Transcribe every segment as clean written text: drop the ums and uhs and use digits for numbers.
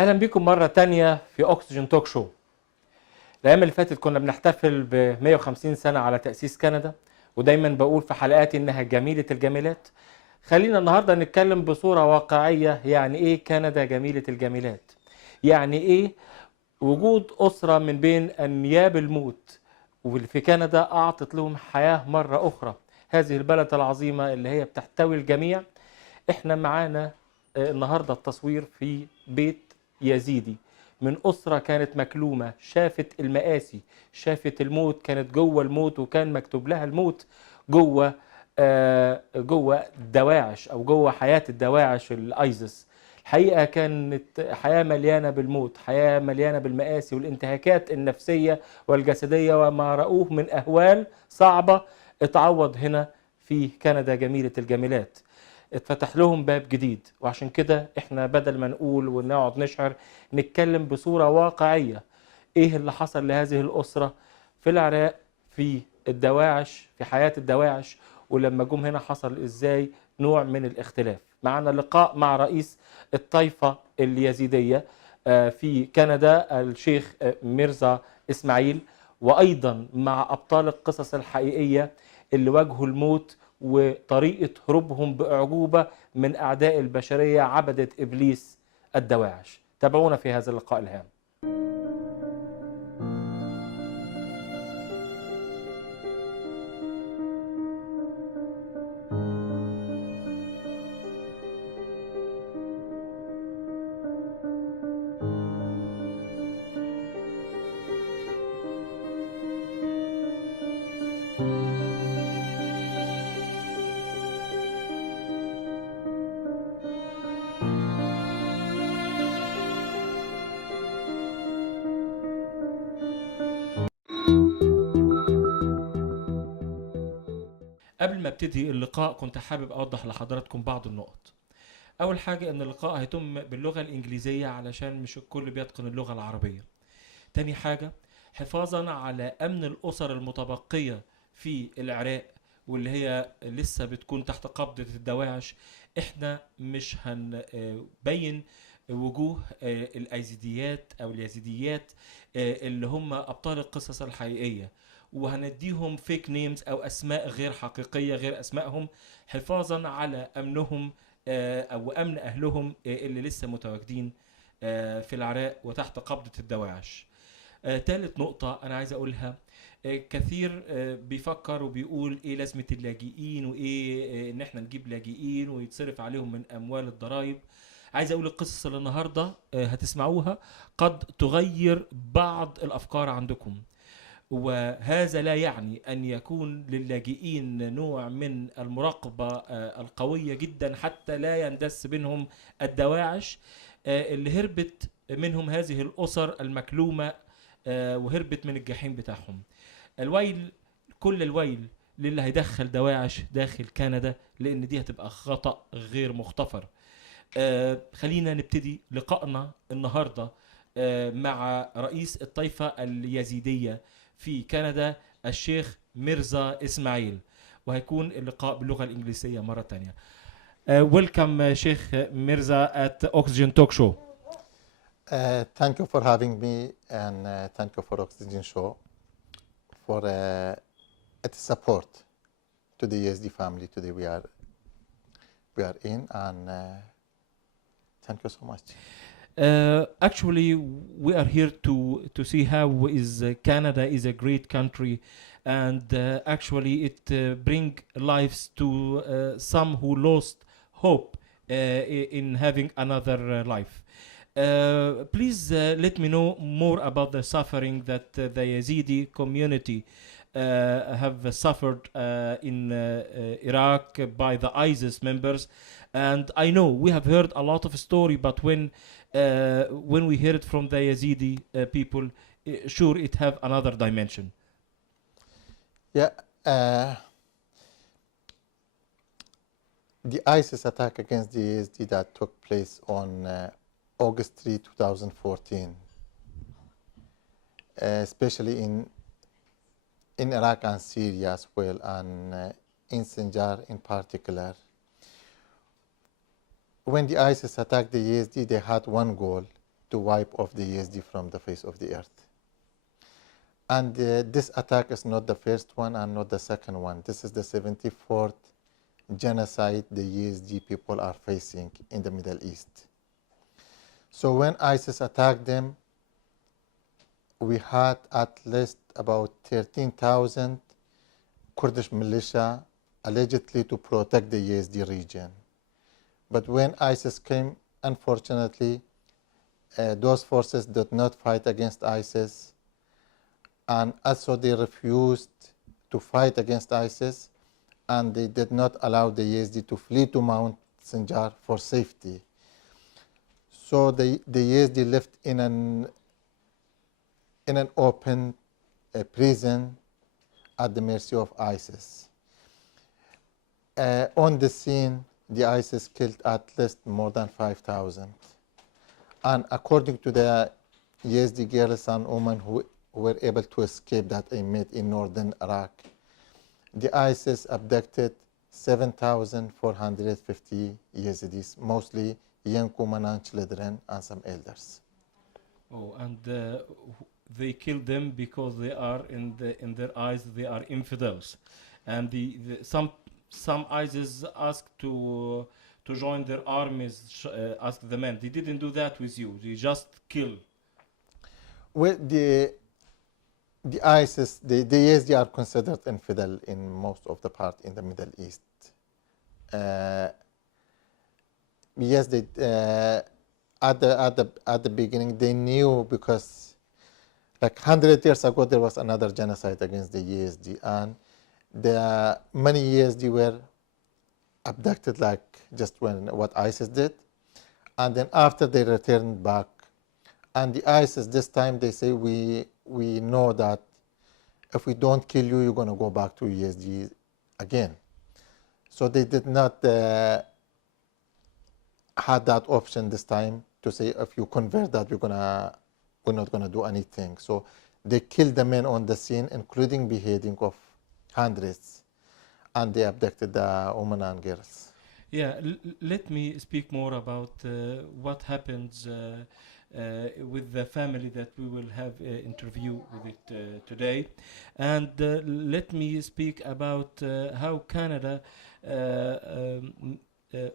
اهلا بيكم مره تانية في اكسجين توك شو. الايام اللي فاتت كنا بنحتفل ب 150 سنه على تاسيس كندا، ودايما بقول في حلقاتي انها جميله الجميلات. خلينا النهارده نتكلم بصوره واقعيه، يعني ايه كندا جميله الجميلات؟ يعني ايه وجود اسره من بين انياب الموت واللي في كندا اعطت لهم حياه مره اخرى، هذه البلد العظيمه اللي هي بتحتوي الجميع. احنا معانا النهارده التصوير في بيت يزيدي من أسرة كانت مكلومة، شافت المآسي، شافت الموت، كانت جوه الموت وكان مكتوب لها الموت جوه جوه دواعش أو جوه حياة الدواعش الأيزس. الحقيقة كانت حياة مليانة بالموت، حياة مليانة بالمآسي والانتهاكات النفسية والجسدية وما رأوه من أهوال صعبة اتعوض هنا في كندا جميلة الجميلات. اتفتح لهم باب جديد، وعشان كده احنا بدل ما نقول ونقعد نشعر نتكلم بصورة واقعية. ايه اللي حصل لهذه الأسرة في العراق، في الدواعش، في حياة الدواعش، ولما جم هنا حصل ازاي نوع من الاختلاف. معنا لقاء مع رئيس الطائفة اليزيدية في كندا الشيخ ميرزا إسماعيل، وأيضا مع أبطال القصص الحقيقية اللي واجهوا الموت وطريقة هروبهم بأعجوبة من أعداء البشرية عبدة إبليس الدواعش. تابعونا في هذا اللقاء الهام. قبل ما ابتدي اللقاء كنت حابب أوضح لحضراتكم بعض النقط. أول حاجة إن اللقاء هيتم باللغة الإنجليزية علشان مش الكل بيتقن اللغة العربية. تاني حاجة، حفاظا على أمن الأسر المتبقية في العراق واللي هي لسه بتكون تحت قبضة الدواعش، احنا مش هنبين وجوه الأيزيديات أو اليزيديات اللي هم أبطال القصص الحقيقية، وهنديهم فيك نيمز أو أسماء غير حقيقية غير أسمائهم، حفاظا على أمنهم أو أمن أهلهم اللي لسه متواجدين في العراق وتحت قبضة الدواعش. تالت نقطة أنا عايز أقولها، كثير بيفكر وبيقول إيه لازمة اللاجئين وإيه إن إحنا نجيب لاجئين ويتصرف عليهم من أموال الضرائب. عايز أقول القصص اللي النهاردة هتسمعوها قد تغير بعض الأفكار عندكم، وهذا لا يعني أن يكون للاجئين نوع من المراقبة القوية جدا حتى لا يندس بينهم الدواعش اللي هربت منهم هذه الأسر المكلومة وهربت من الجحيم بتاعهم. الويل، كل الويل للي هيدخل دواعش داخل كندا، لأن دي هتبقى خطأ غير مغتفر. خلينا نبتدي لقائنا النهاردة مع رئيس الطائفة اليزيدية في كندا الشيخ ميرزا إسماعيل، وهيكون اللقاء باللغة الإنجليزية مرة تانية. Welcome Sheikh Mirza at Oxygen Talk Show. Thank you for having me, and thank you for Oxygen Show for its support to the ESD family today we are in, and thank you so much. Actually, we are here to see how is Canada is a great country, and actually it bring lives to some who lost hope in having another life. Please let me know more about the suffering that the Yazidi community have suffered in Iraq by the ISIS members. And I know we have heard a lot of story, but when we hear it from the Yazidi people, sure it have another dimension. Yeah, the ISIS attack against the ESD that took place on August 3, 2014, especially in Iraq and Syria as well, and in Sinjar in particular. When the ISIS attacked the ESD, they had one goal, to wipe off the Yazdi from the face of the earth. And this attack is not the first one and not the second one. This is the 74th genocide the Yazdi people are facing in the Middle East. So when ISIS attacked them, we had at least about 13,000 Kurdish militia allegedly to protect the Yazdi region. But when ISIS came, unfortunately, those forces did not fight against ISIS, and also they refused to fight against ISIS, and they did not allow the Yazdi to flee to Mount Sinjar for safety. So the Yazdi lived in an open prison at the mercy of ISIS. On the scene, the ISIS killed at least more than 5,000. And according to the Yazdi girls and women who were able to escape that I met in northern Iraq, the ISIS abducted 7,450 Yazidis, mostly young women and children and some elders. Oh, and they killed them because they are in their eyes they are infidels, and some ISIS asked to join their armies, asked the men. They didn't do that with you. They just kill. Well, the ISIS, the Yazdi are considered infidel in most of the part in the Middle East. Yes, they at the beginning they knew, because like 100 years ago there was another genocide against the Yazdi, and many Yazdi were abducted like just when what ISIS did, and then after they returned back, and the ISIS this time they say we know that if we don't kill you, you're going to go back to Yazdi again. So they did not had that option this time to say if you convert that we're not gonna do anything. So they killed the men on the scene, including beheading of hundreds, and they abducted the women and girls. Yeah, let me speak more about what happens with the family that we will have interview with it today, and let me speak about how Canada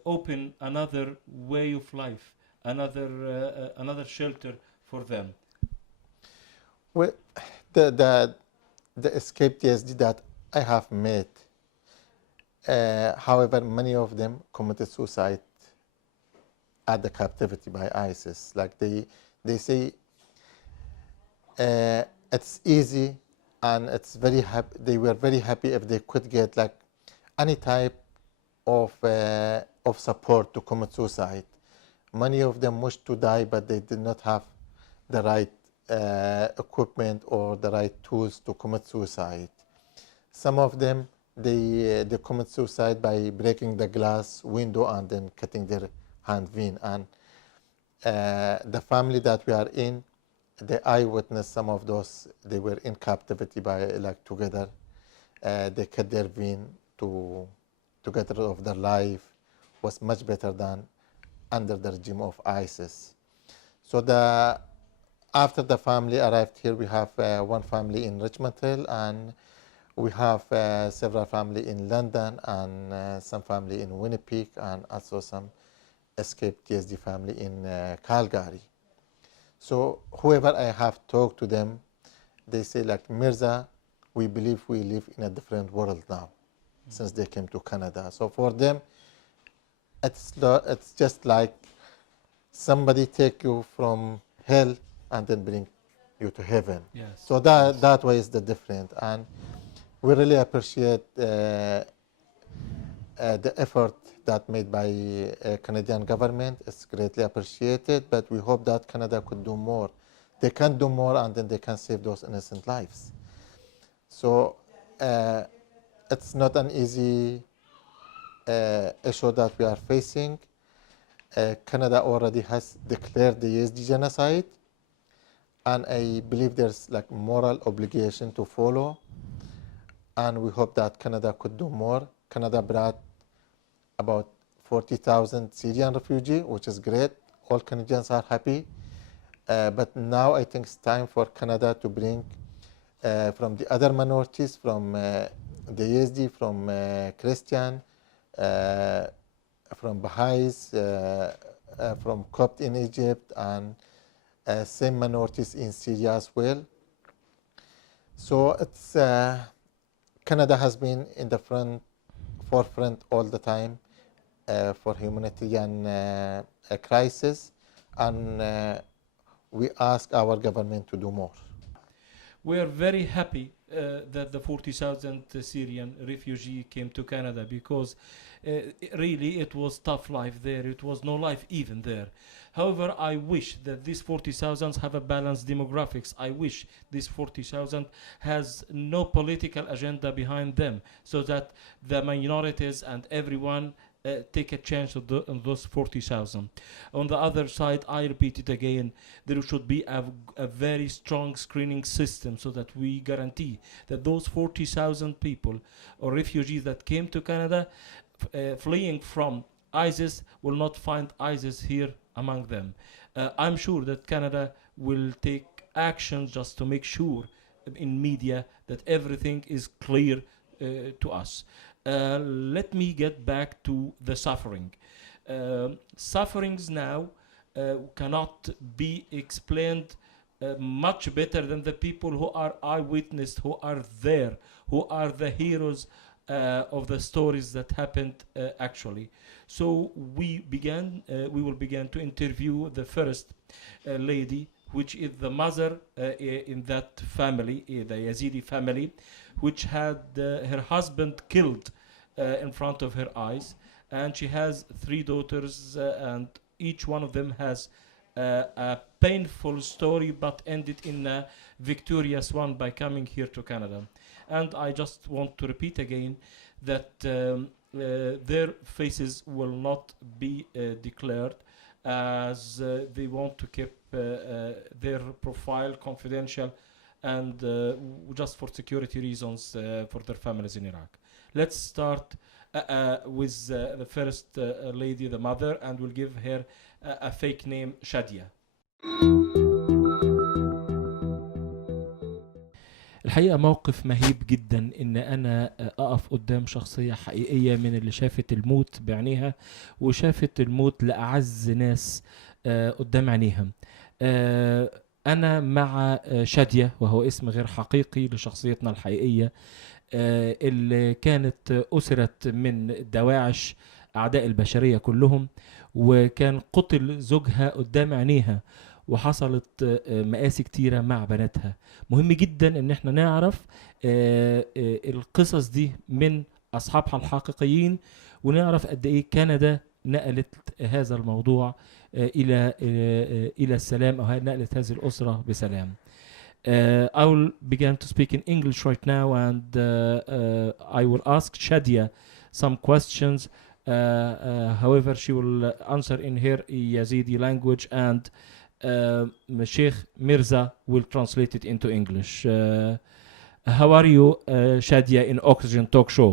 open another way of life, another shelter for them. Well, the escaped Yazdi that I have met, however, many of them committed suicide at the captivity by ISIS. Like they say, it's easy and it's very happy. They were very happy if they could get like any type of support to commit suicide. Many of them wished to die, but they did not have the right equipment or the right tools to commit suicide. Some of them, they commit suicide by breaking the glass window and then cutting their hand vein. And the family that we are in, the eyewitness, some of those, they were in captivity by like together. They cut their vein to get rid of their life. Was much better than under the regime of ISIS. So after the family arrived here, we have one family in Richmond Hill, and we have several family in London, and some family in Winnipeg, and also some escaped Yazdi family in Calgary. So whoever I have talked to them, they say like, Mirza, we believe we live in a different world now since they came to Canada. So for them, it's just like somebody take you from hell and then bring you to heaven. Yes. So that way is the difference, and we really appreciate the effort that made by Canadian government. It's greatly appreciated, but we hope that Canada could do more. They can do more, and then they can save those innocent lives. So it's not an easy issue that we are facing. Canada already has declared the Yazdi genocide, and I believe there's like moral obligation to follow, and we hope that Canada could do more. Canada brought about 40,000 Syrian refugees, which is great. All Canadians are happy, But now I think it's time for Canada to bring from the other minorities, from the Yazidi, from Christian, from Baha'is, from Copt in Egypt, and same minorities in Syria as well. So it's Canada has been in the forefront all the time for humanitarian crisis, and we ask our government to do more. We are very happy that the 40,000 Syrian refugee came to Canada, because really it was tough life there. It was no life even there. However, I wish that these 40,000 have a balanced demographics. I wish this 40,000 has no political agenda behind them, so that the minorities and everyone take a chance on those 40,000. On the other side, I repeat it again, there should be a very strong screening system, so that we guarantee that those 40,000 people or refugees that came to Canada fleeing from ISIS will not find ISIS here among them. I'm sure that Canada will take action just to make sure in media that everything is clear to us. Let me get back to the suffering. Sufferings now cannot be explained much better than the people who are eyewitness, who are there, who are the heroes of the stories that happened actually. So we will begin to interview the first lady, which is the mother in that family, the Yazidi family, which had her husband killed in front of her eyes, and she has 3 daughters, and each one of them has a painful story, but ended in a victorious one by coming here to Canada. And I just want to repeat again that their faces will not be declared, as they want to keep their profile confidential, and just for security reasons for their families in Iraq. Let's start with the first lady, the mother, and we'll give her a fake name, Shadia. الحقيقة موقف مهيب جدا ان انا اقف قدام شخصية حقيقية من اللي شافت الموت بعينيها، وشافت الموت لأعز ناس قدام عينيها. انا مع شادية، وهو اسم غير حقيقي لشخصيتنا الحقيقية، اللي كانت أسرت من دواعش أعداء البشرية كلهم، وكان قتل زوجها قدام عينيها، وحصلت مآسي كتيرة مع بناتها. مهم جدا ان احنا نعرف القصص دي من اصحابها الحقيقيين، ونعرف قد ايه كندا نقلت هذا الموضوع الى السلام، او نقلت هذه الاسرة بسلام. I will begin to speak in English right now, and I will ask Shadia some questions. However, she will answer in her Yazidi language, and Sheikh Mirza will translate it into English. How are you, Shadia, in Oxygen Talk Show?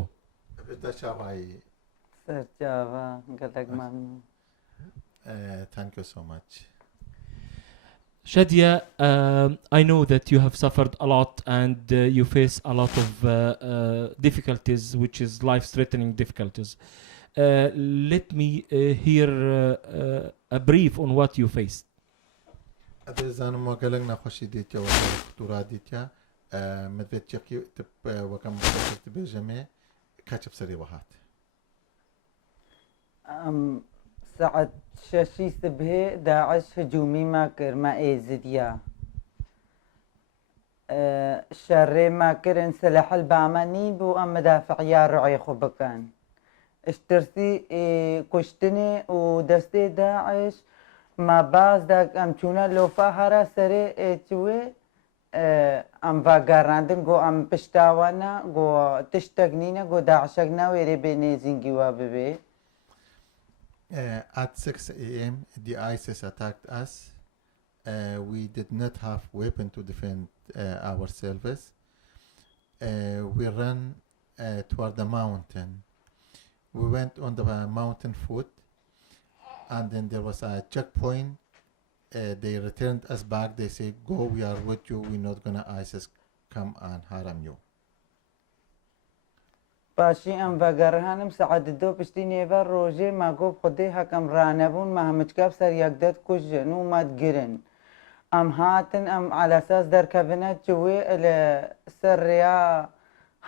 Thank you so much. Shadia, I know that you have suffered a lot, and you face a lot of difficulties, which is life-threatening difficulties. Let me hear a brief on what you faced. أدرزان موكلنا نخشي ديتيا وخطورة ديتيا مدفتشكي تب وكم بسرت بجمع كاتب سري وهات. ساعة شاشي سبه داعش هجومي ماكر ما إيزديا شر ماكر انسلح البعماني بو أم مدافعيا رعي خبكان اشترسي كشتني ودستي داعش ما باز داك ام چونا لوفا هرا سري چوي ام فاگاراندن گو ام پشتاوانا گو تشتگنينا گو داعشگنا ويري بنيزنگي واببي. At 6 a.m. the ISIS attacked us. We did not have weapon to defend ourselves. We ran toward the mountain. We went on the mountain foot, and then there was a checkpoint they returned us back. They say, go, we are with you. We're not gonna ISIS come and harm you. باشی ئەم بەگەڕهانم سەعەت دۆ پشتی نێڤە ڕۆژێ ماگۆ خودێ هەکەم ڕانەبوون مە هەمچکاب سەر یەکدەت کوژن و مەدگرن ئەم هاتن ئەم علەساس دەرکەبنە جوێ لە سەرڕیا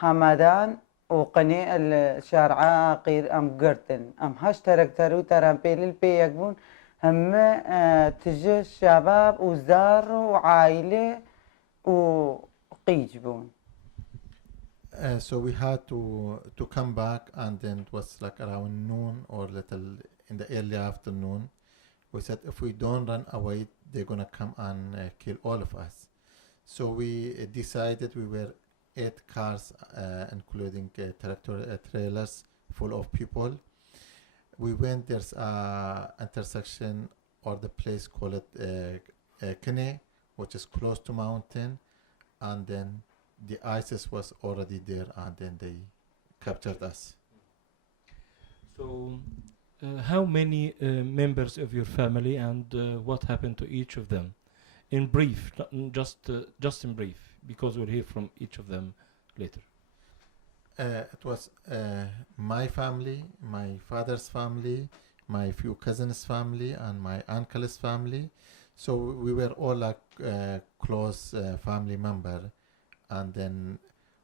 هەمەدان و قنێ شارعا قیر ئەم گرتن ئەم هەش تەرەکتەر و تەرەمپێلل پێیەک بوون هەمە تژە شەباب و زار و عایلێ و قیج بوون. So we had to come back, and then it was like around noon or little in the early afternoon. We said if we don't run away, they're gonna come and kill all of us. So we decided we were 8 cars, including tractor trailers full of people. We went. There's a intersection or the place called Kene, which is close to mountain, and then the ISIS was already there, and then they captured us. So, how many members of your family, and what happened to each of them? In brief, just in brief, because we'll hear from each of them later. It was my family, my father's family, my few cousins' family, and my uncle's family. So we were all like close family member. And then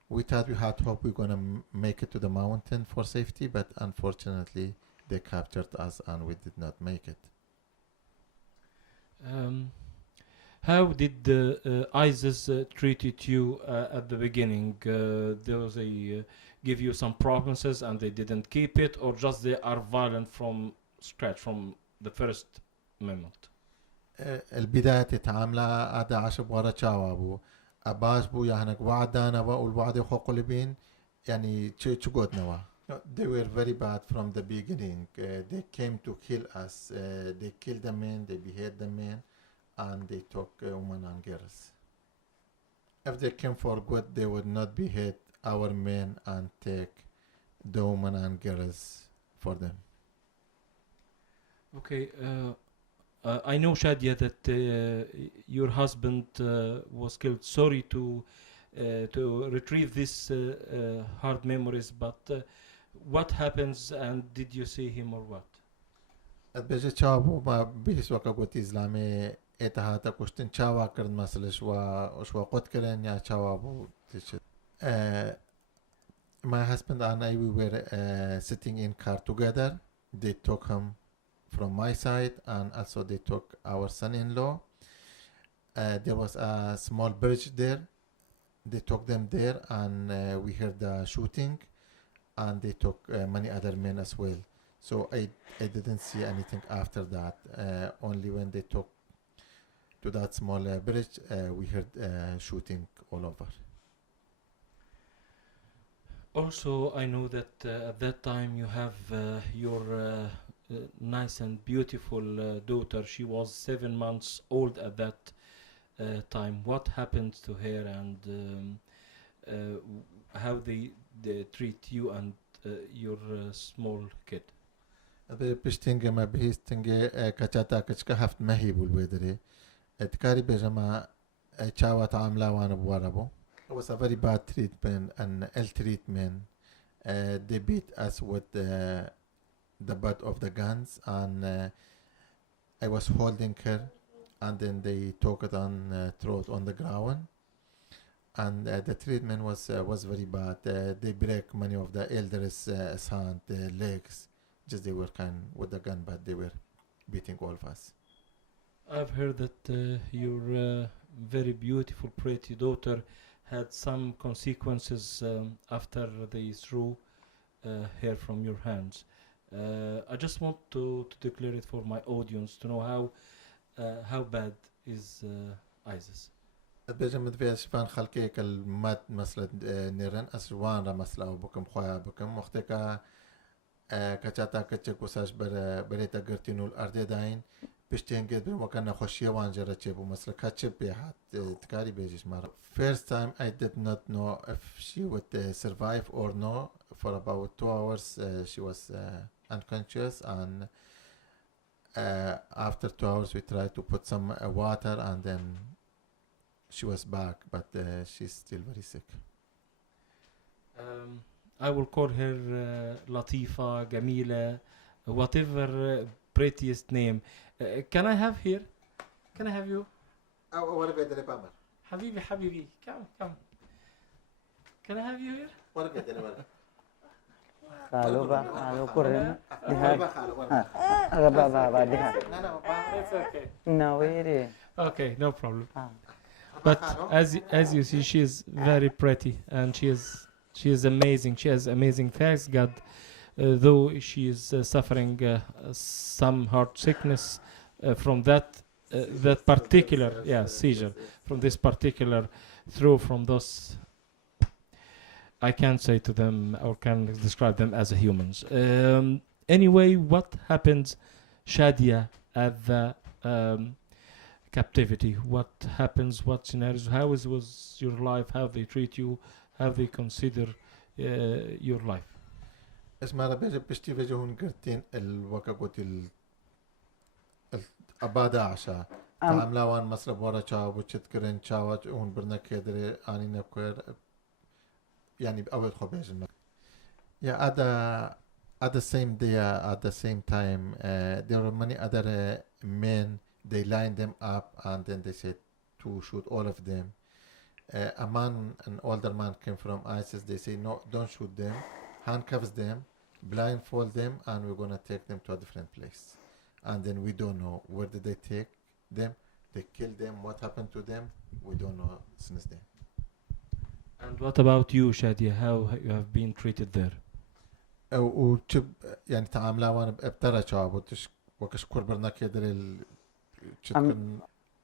we thought we had hope we're going to make it to the mountain for safety, but unfortunately they captured us and we did not make it. How did ISIS treated you at the beginning? They give you some promises and they didn't keep it, or just they are violent from scratch, from the first moment? البداية تتعامل أدا عشب ورا شاوابو أباش بو يهنك وعدانا والوعد يخوق لبين يعني تشقود نوا. They were very bad from the beginning. They came to kill us. They killed the men, they beheaded the men, and they took women and girls. If they came for good, they would not behead our men and take the women and girls for them. Okay. I know, Shadia, that your husband was killed. Sorry to retrieve these hard memories, but what happens, and did you see him or what? بيجي تشابو ما بيس وكا قوت إسلامي إتها تكوشتن تشاوا كرن مثلا شوا قوت كرن يا تشابو تشت. My husband and I, we were sitting in car together. They took him from my side, and also they took our son-in-law. There was a small bridge there. They took them there, and we heard the shooting, and they took many other men as well. So I didn't see anything after that. Only when they took to that small bridge, we heard shooting all over. Also, I know that at that time you have your nice and beautiful daughter. She was 7 months old at that time. What happened to her, and how they treat you and your small kid? بيشتنجي ما بيستنجي كتاتا كتشكا هفت مهي بالويدري اتكاري بجما تشاوا تعاملا وانا بواربو. It was a very bad treatment and ill treatment. They beat us with the butt of the guns, and I was holding her, and then they took it on throat on the ground, and the treatment was very bad. They break many of the elders' hand, legs. Just they were kind with the gun, but they were beating all of us. I've heard that your very beautiful, pretty daughter had some consequences after they threw her from your hands. I just want to declare it for my audience to know how bad is ISIS. بجمد فيها شفان خلقيك المات مثلا نيرن أسوان رمسلا وبكم خويا بكم مختكا كتاتا كتشك وساش بريتا قرتينو الأرض داين بيشتين قد وكان خوشية وانجرة تشيبو مثلا كتشب بيحات تكاري بيجيش مرة. First time I did not know if she would survive or no. For about 2 hours she was unconscious, and After 2 hours, we tried to put some water, and then she was back, but she's still very sick. I will call her Latifa, Gamila, whatever prettiest name. Can I have here? Can I have you? What about the Bamar? Habibi, Habibi, come. Can I have you here? What about the Bamar? خالو با خالو كرم با دها It's okay. نويري Okay, no problem. But as you see, she is very pretty and she is amazing. She has amazing thanks God, though she is suffering some heart sickness from that particular seizure, from this particular from those. I can't say to them or can describe them as humans. Anyway, what happens, Shadia, at the captivity? What happens? What scenarios? How was your life? How they treat you? How they consider your life? اسمع ربي بشتي فيجون كرتين الوكا قوتي الأبادة عشا تعملا وان مصرف ورا شاو وشت كرن شاوات هون برنا كدري أني نبكر يعني أول خبيج yeah at the same day at the same time there were many other men. They lined them up and then they said to shoot all of them. A man, an older man came from ISIS. They say, no, don't shoot them. Handcuffs them, blindfold them, and we're going to take them to a different place. And then we don't know where did they take them. They killed them. What happened to them? We don't know since then. And what about you, Shadia? How you have been treated there? وشب يعني تعاملا وانا بترى شعب وكشكر برناك يدري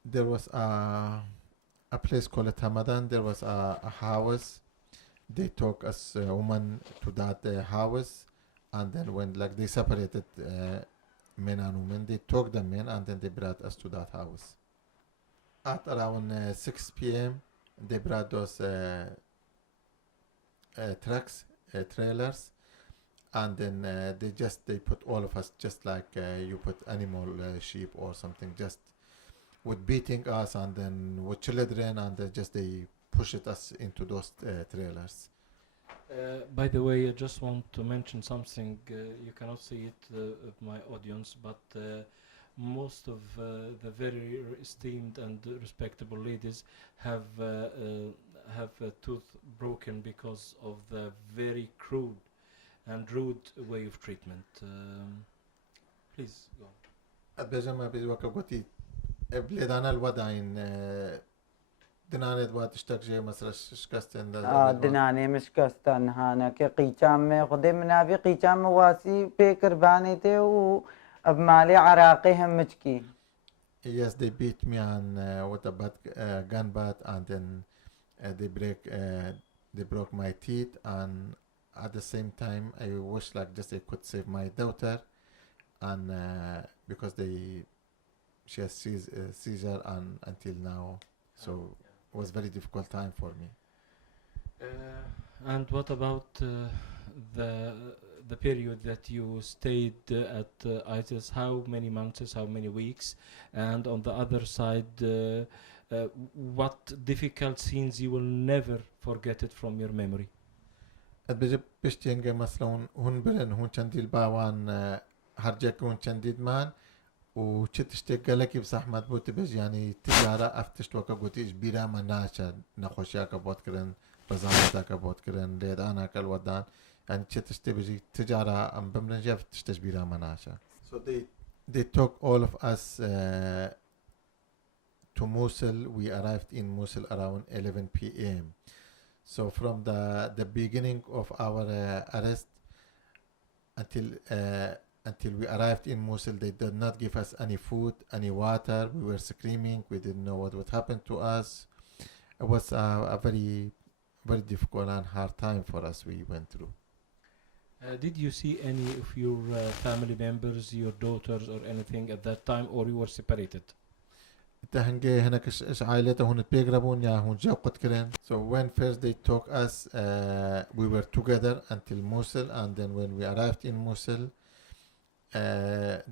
there was a place called Hamadan. There was a house. They took us women to that house, and then when like they separated men and women, they took the men and then they brought us to that house. At around 6 p.m., they brought those trucks, trailers, and then they put all of us just like you put animal sheep or something, just with beating us and then with children, and they pushed us into those trailers. By the way, I just want to mention something. You cannot see it of my audience, but most of the very esteemed and respectable ladies have a tooth broken because of the very crude and rude way of treatment. Please go. أتبجمع بوقت قوتي بلادنا الوضعين دنانت واتشتك جاي مثلا شكستن دناني مش كستن هانا كي قيچام خدي منابي قيچام واسي بكر بانيته و بمالي عراقي هم مشكي. Yes, they beat me and with a gun bat, and then they broke my teeth, and at the same time I wish like just I could save my daughter, and because she has seizure and until now, so it was very difficult time for me. And what about the period that you stayed at ISIS? How many months? How many weeks? And on the other side, what difficult scenes you will never forget it from your memory? بجيب بشتينجا مثلا هون برن هون شنديل باوان هرجك هون شنديد مان وشتشتك لك بصح مدبوط بيج يعني تجارة أفتشت وكا قوتيش بيرا مناشا نخوشياك بوت كرن رزانتاك بوت كرن ليد أنا كالودان يعني شتشتي بيجي تجارة أم بمرنجا فتشتش بيرا مناشا. So they took all of us to Mosul. We arrived in Mosul around 11 p.m. So from the beginning of our arrest until we arrived in Mosul, they did not give us any food, any water. We were screaming. We didn't know what would happen to us. It was a very, very difficult and hard time for us we went through. Did you see any of your family members, your daughters or anything at that time, or you were separated? So when first they took us, we were together until Mosul, and then when we arrived in Mosul,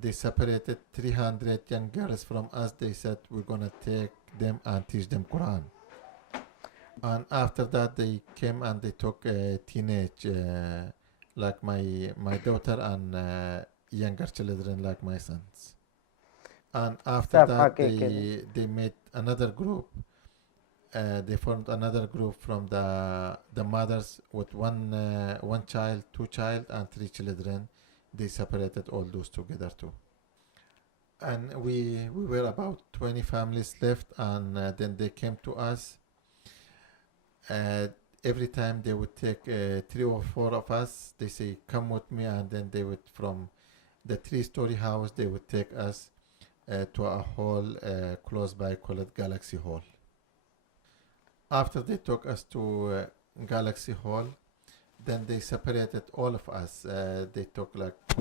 they separated 300 young girls from us. They said we're gonna take them and teach them Quran. And after that, they came and they took a teenage, like my daughter and younger children like my sons. And after صف that, حقيقي. they made another group. They formed another group from the mothers with one child, two child, and three children. They separated all those together too. And we were about 20 families left, and then they came to us. Every time they would take 3 or 4 of us, they say, come with me, and then they would, from the 3-story house, they would take us to a hall close by called Galaxy Hall. After they took us to Galaxy Hall, then they separated all of us. They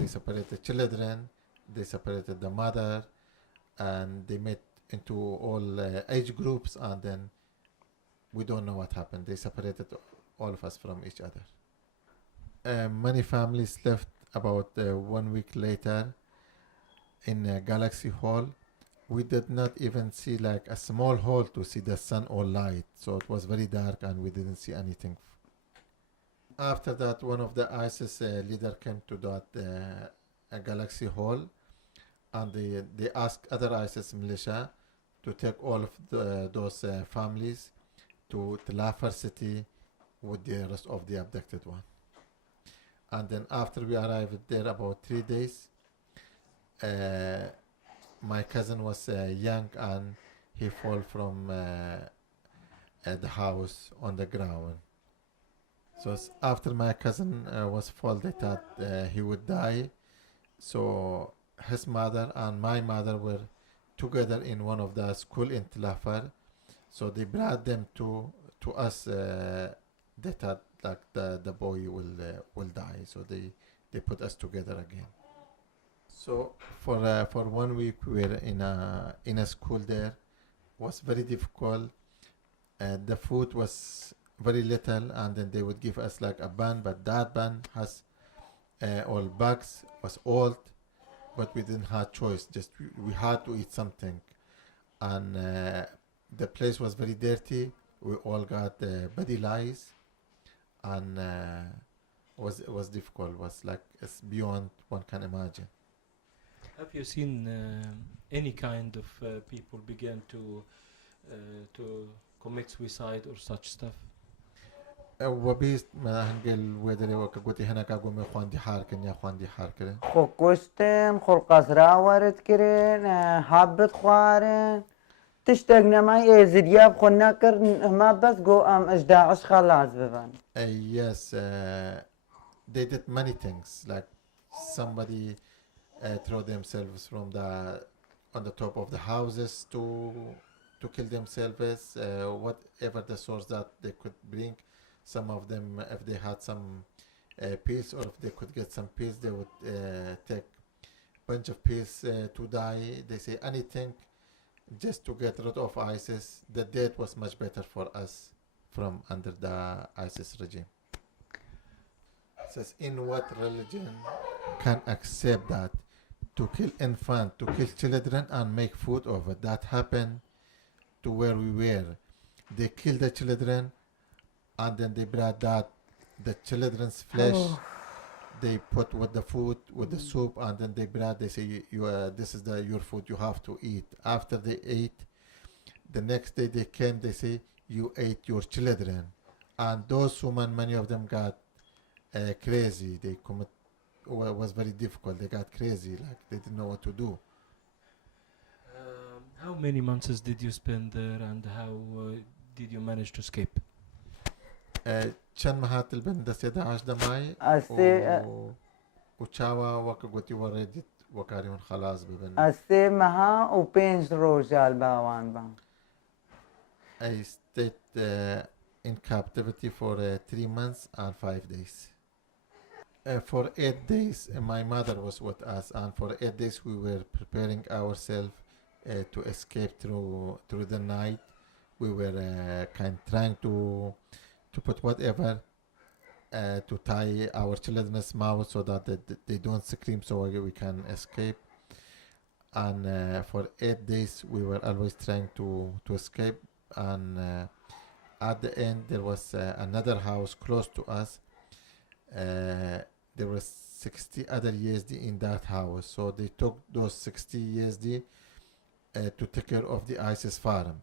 separated children, they separated the mother, and they met into all age groups, and then we don't know what happened. They separated all of us from each other. Many families left about 1 week later in Galaxy Hall. We did not even see like a small hole to see the sun or light. So it was very dark and we didn't see anything. After that, one of the ISIS leader came to that Galaxy Hall, and they asked other ISIS militia to take all of those families to Tlafar city with the rest of the abducted one. And then after we arrived there about 3 days, my cousin was young and he fell from the house on the ground. So after my cousin was fall, they thought he would die. So his mother and my mother were together in one of the school in Tlafar. So they brought them to us. They thought like the boy will die. So they put us together again. So for 1 week we were in a school there. Was very difficult. The food was very little, and then they would give us like a bun, but that bun has all bugs, was old, but we didn't have choice. Just we had to eat something, and the place was very dirty. We all got body lice, and was difficult. Was like it's beyond one can imagine. Have you seen any kind of people begin to commit suicide or such stuff? وبيست ما هنقل ويدري وكقولي هنا كقول ما خوان دي حاركن يا خوان دي حاركن. خو كوشتن خو القصرة ورد كرين حابت خوارن تشتاقنا ما يزدياب خو ناكر ما بس قو اجداعش خلاص ببان. Yes, they did many things. Like somebody throw themselves from on the top of the houses to kill themselves. Whatever the source that they could bring. Some of them, if they had some pills, or if they could get some pills, they would take a bunch of pills to die. They say anything just to get rid of ISIS. The death was much better for us from under the ISIS regime. It says, in what religion can accept that to kill infants, to kill children and make food of it? That happened to where we were. They killed the children, and then they brought the children's flesh. They put with the food, with the soup, and then they say, this is your food, you have to eat. After they ate, the next day they came, they say, you ate your children. And those women, many of them got crazy. Was very difficult. They got crazy, like they didn't know what to do. How many months did you spend there, and how did you manage to escape? كان مهات البنت دس 11 دماي وتشاوا وكقولي وردت وكاري من خلاص ببن. أسي مها وبينج رجال باوان بان. I stayed in captivity for 3 months and 5 days. For 8 days, my mother was with us, and for 8 days we were preparing ourselves to escape through the night. We were trying to put whatever to tie our children's mouths so that they don't scream so we can escape. And for 8 days we were always trying to escape. And at the end there was another house close to us. There was 60 other YSD in that house, so they took those 60 YSD to take care of the ISIS farm,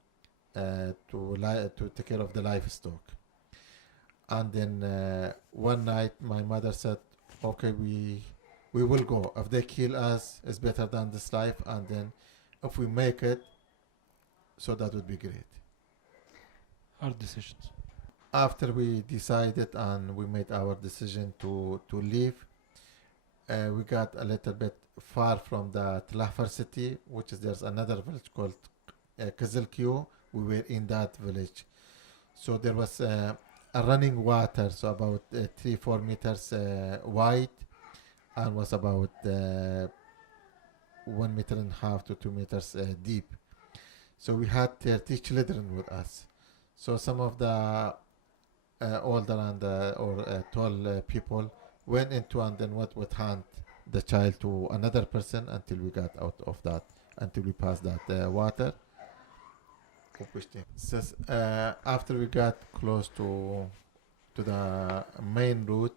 to take care of the livestock. And then one night my mother said, okay, we will go. If they kill us, it's better than this life. And then if we make it, so that would be great. Hard decisions. After we decided and we made our decision to leave, we got a little bit far from the Tlahfar city, which is there's another village called Kizilkiu. We were in that village. So there was a running water, so about 3-4 meters wide, and was about 1.5 meters to 2 meters deep. So we had 30 children with us. So some of the older and or tall people went into and then what would hand the child to another person until we got out of that, until we passed that water. So, after we got close to the main route,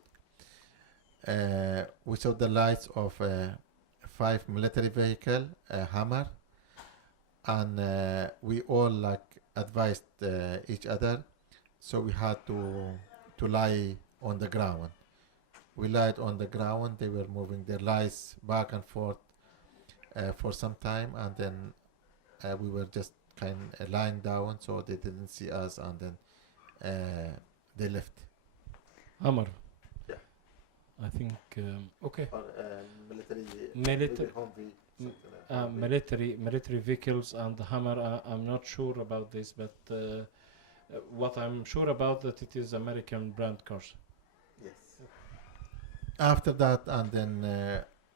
we saw the lights of 5 military vehicle, Hammer, and we all like advised each other, so we had to lie on the ground. We lied on the ground. They were moving their lights back and forth for some time, and then we were just kind of lying down, so they didn't see us, and then they left. Amar. Yeah. I think okay. Or, Military vehicles and Hammer. I'm not sure about this, but what I'm sure about that it is American brand cars. Yes. After that, and then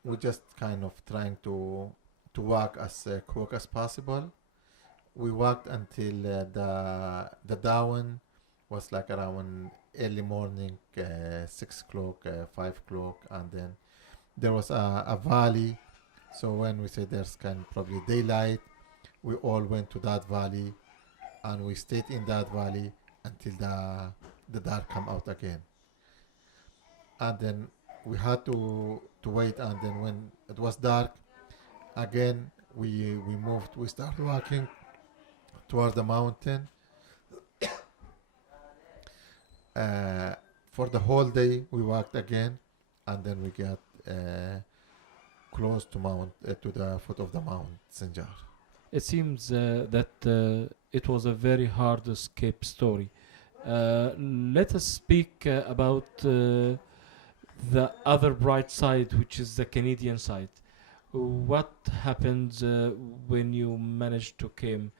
we just kind of trying to walk as quick as possible. We walked until the dawn was like around early morning, 6 o'clock, 5 o'clock, and then there was a valley. So when we say there's kind of probably daylight, we all went to that valley, and we stayed in that valley until the dark come out again. And then we had to wait, and then when it was dark again, we moved. We started walking toward the mountain. For the whole day we walked again, and then we got close to the foot of the Mount Sinjar. It seems that it was a very hard escape story. Let us speak about the other bright side, which is the Canadian side. What happened when you managed to come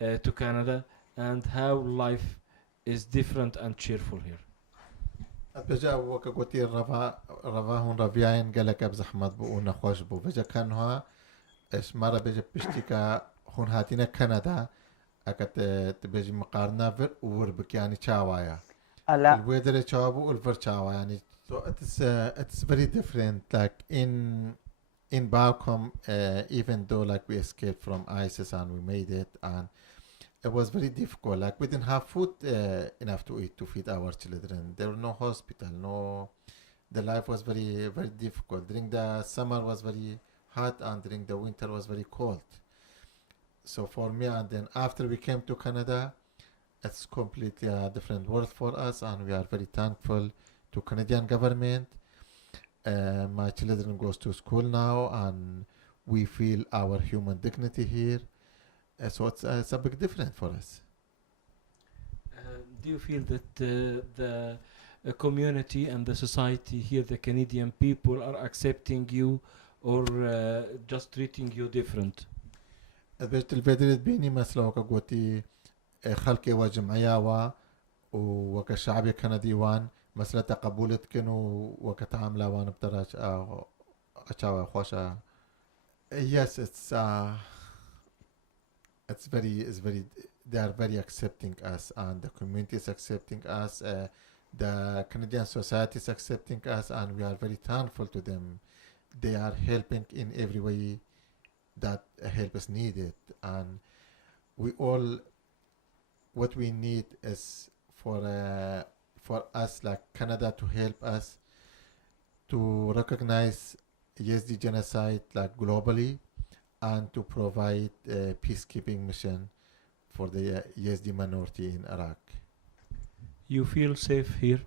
to Canada, and how life is different and cheerful here? بجا وكا قوتي رفاهن رفياين قالك ابز احمد بو نخوش بو بجا كانها اش مرة بجا بشتكا هون هاتينا كندا اكت تبجي مقارنة فر وربك يعني تشاوايا الويدر تشاوبو والفر تشاوا يعني so it's very different like in Balcom, even though like we escaped from ISIS and we made it, and it was very difficult. Like we didn't have food enough to eat to feed our children. There were no hospital, no. The life was very very difficult. During the summer was very hot, and during the winter was very cold. So for me, and then after we came to Canada, it's completely a different world for us, and we are very thankful to Canadian government. My children goes to school now, and we feel our human dignity here. So it's a big difference for us. Do you feel that the community and the society here, the Canadian people, are accepting you, or just treating you different? بيت الفيدريت بيني مثلا وكقوتي خلقي وجمعياوا وكشعبي كنديوان مثلا تقبلت كنو وكتعاملا وان بتراش أشاوا خوشا. Yes, it's very they are very accepting us, and the community is accepting us. The Canadian society is accepting us, and we are very thankful to them. They are helping in every way that help is needed, and we all what we need is for us like Canada to help us to recognize Yazidi genocide like globally and to provide a peacekeeping mission for the Yazidi minority in Iraq. You feel safe here?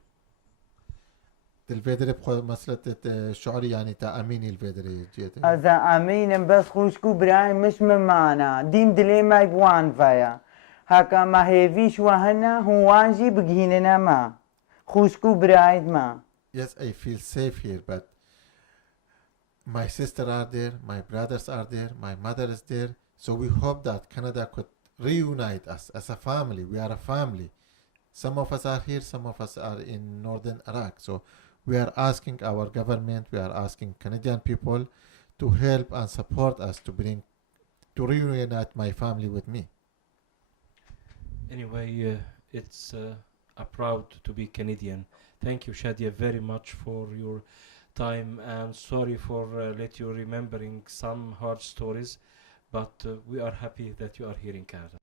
الفيدري بخو مسألة الشعوري يعني تأميني الفيدري جيت از امینم بس خوشکو برای مش ممانا دین دلی ما بوان فيا هكا ما هيفيش وهنا هوانجي بجيننا ما خوشكو برايد ما. Yes, I feel safe here, but my sister are there, my brothers are there, my mother is there. So we hope that Canada could reunite us as a family. We are a family. Some of us are here, some of us are in northern Iraq. So we are asking our government, we are asking Canadian people to help and support us to reunite my family with me. Anyway, it's a proud to be Canadian. Thank you, Shadia, very much for your time, and sorry for let you remembering some hard stories, but we are happy that you are here in Canada.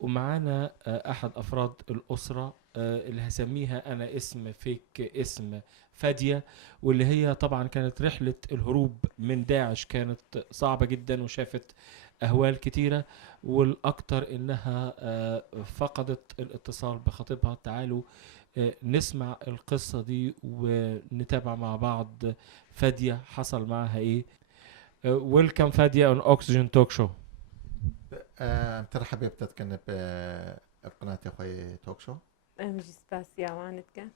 ومعانا احد افراد الاسره اللي هسميها انا اسم فيك اسم فاديه، واللي هي طبعا كانت رحله الهروب من داعش كانت صعبه جدا وشافت اهوال كتيره، والاكتر انها فقدت الاتصال بخطيبها. تعالوا نسمع القصه دي ونتابع مع بعض فاديه حصل معها ايه. ويلكم فاديه on Oxygen Talk Show. ترحبي بتتكلم بقناة أخوي توك شو. جسباسيا وانتك.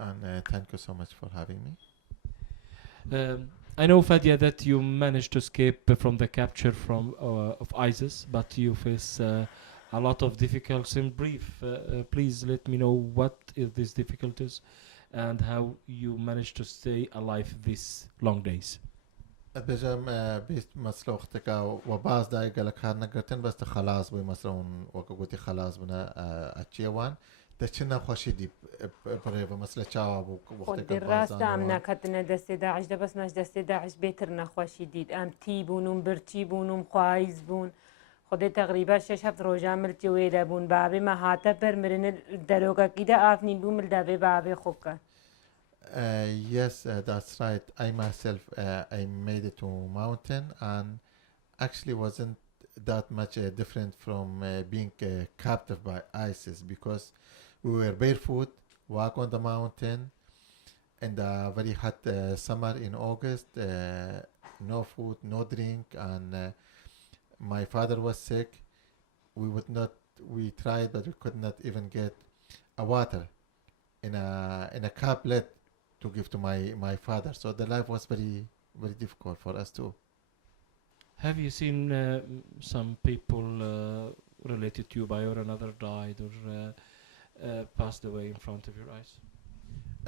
And thank you so much for having me. I know, Fadia, that you managed to escape from the capture of ISIS, but you face a lot of difficulties. In brief, please let me know what is these difficulties and how you managed to stay alive these long days. بجم بيست مسلو اختك وباز داي قالك هاد نقرتن بس خلاص بي مسلون وقوتي خلاص بنا اتشيوان تشنا خوشي دي بريفا مسلا تشاو وقت الراسة امنا كتنا دست داعش ده بس ناش دست داعش بيترنا خوشي ديد ام تي بونم برچي بونم خوايز بون خودي تقريبا 6 هفت روجا ملتي ويدا بون بابي ما هاتا برمرن الدروكا كده افنين بون ملدابي بابي خوكا. Yes, that's right. I myself, I made it to mountain and actually wasn't that much different from being captive by ISIS because we were barefoot, walk on the mountain in the very hot summer in August, no food, no drink, and my father was sick. we tried, but we could not even get a water in a caplet to give to my father. So the life was very, very difficult for us too. Have you seen some people related to you by or another died or passed away in front of your eyes?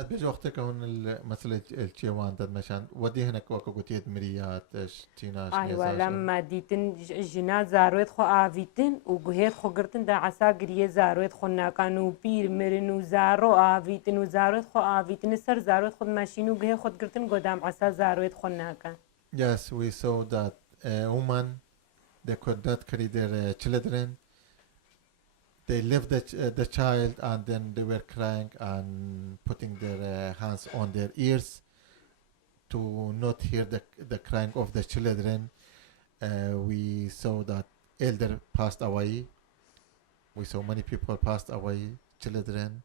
بيجي وقتك هون مثل الشيوان دد مشان ودي هناك وكا قوتيت مريات تيناش ايوه لما ديتن جنا زارويت خو افيتن وجهيت خو قرتن دا عسا قريه زارويت خو ناكانو بير مرنو زارو افيتن وزارويت خو افيتن سر زارويت خو ماشينو جهي خو قرتن قدام عسا زارويت خو ناكان. Yes, we saw that women, they could not carry their children. They left the child and then they were crying and putting their hands on their ears to not hear the crying of the children. We saw that elder passed away. We saw many people passed away, children,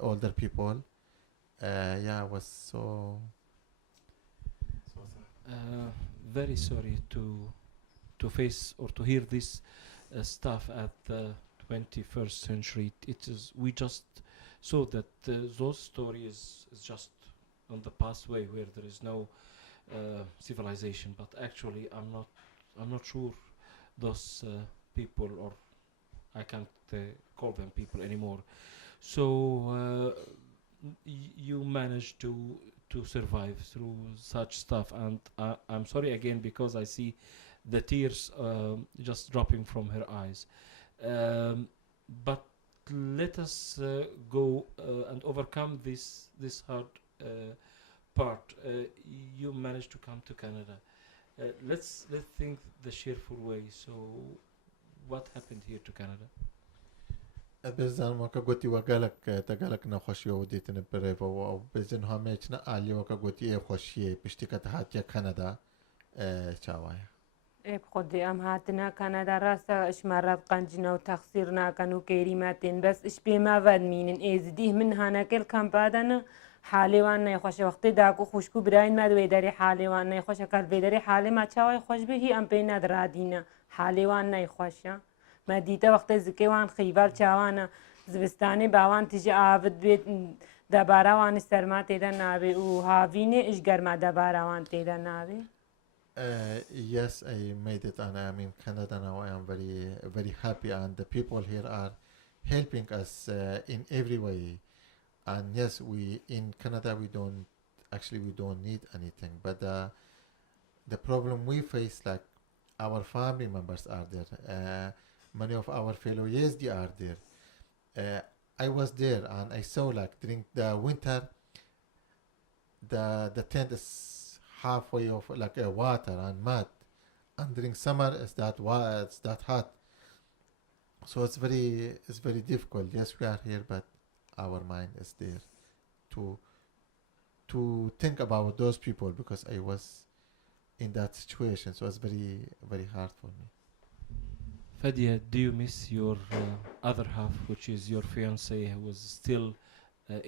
older people. Yeah, it was so... Very sorry to face or to hear this stuff at the 21st century. We just saw that those stories is just on the pathway where there is no civilization. But actually, I'm not sure those people, or I can't call them people anymore. So you managed to survive through such stuff, and I'm sorry again because I see the tears just dropping from her eyes. But let us go and overcome this hard part. You managed to come to Canada. Let's think the cheerful way. So, what happened here to Canada? بزن وكا قوتي وقالك تقالك نخوشي وديتن بريفو وبزن هميش نقالي وكا قوتي خوشي بشتكة هاتيا كندا شاوايا. بخدي ام هاتنا كندا راسا اشمارات قنجنا وتخسيرنا كانوا كريماتين بس اش بما فاد مينن ازديه من هانا كل كان بعدنا حالي وانا يخوش وقت داكو خوشكو براين ما دويداري حالي وانا يخوش كال بيداري حالي ما تشاوي خوش به ام بينا درادينا حالي وانا يخوشا ما ديتا وقت زكي وان خيبال چاوانا زبستاني باوان تيجي آفد بيت دبارا وان سرما تيدا نابي و هاويني اش گرما دبارا وان تيدا نابي. Yes, I made it, and I'm in Canada now. I am very, very happy, and the people here are helping us in every way. And yes, we in Canada we don't need anything, but the problem we face, like our family members are there. Many of our fellow YSD are there. I was there, and I saw like during the winter, the tent is halfway of like water and mud, and during summer it's that hot, so it's very difficult. Yes, we are here, but our mind is there to think about those people, because I was in that situation, so it's very, very hard for me. Fadia, do you miss your other half, which is your fiance, who was still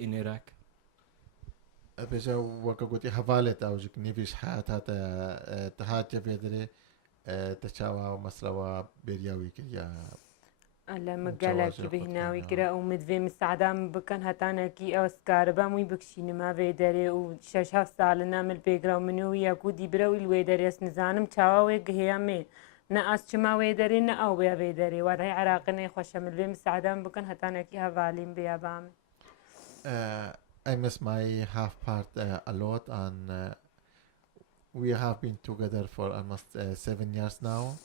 in Iraq? بجا وكا قلت حفالت أو جك نيفيش حياتها تهاتي بيدري تشاوا مسلوا بيرياوي كريا. ألا مقالك بهناوي كرا ومدفي مستعدام بكن هتانا كي أو سكاربا موي بكشيني ما بيدري وشاشاف سالنا من البيقرا ومنو ياكو دي براوي الويدري اسنزانم تشاوا ويقهيا مي ناس چما ويدري نا أو بيا بيدري وراي عراقني خوشا مدفي مستعدام بكن هتانا كي هفالين بيا بامي. I miss my half part a lot, and we have been together for almost 7 years now.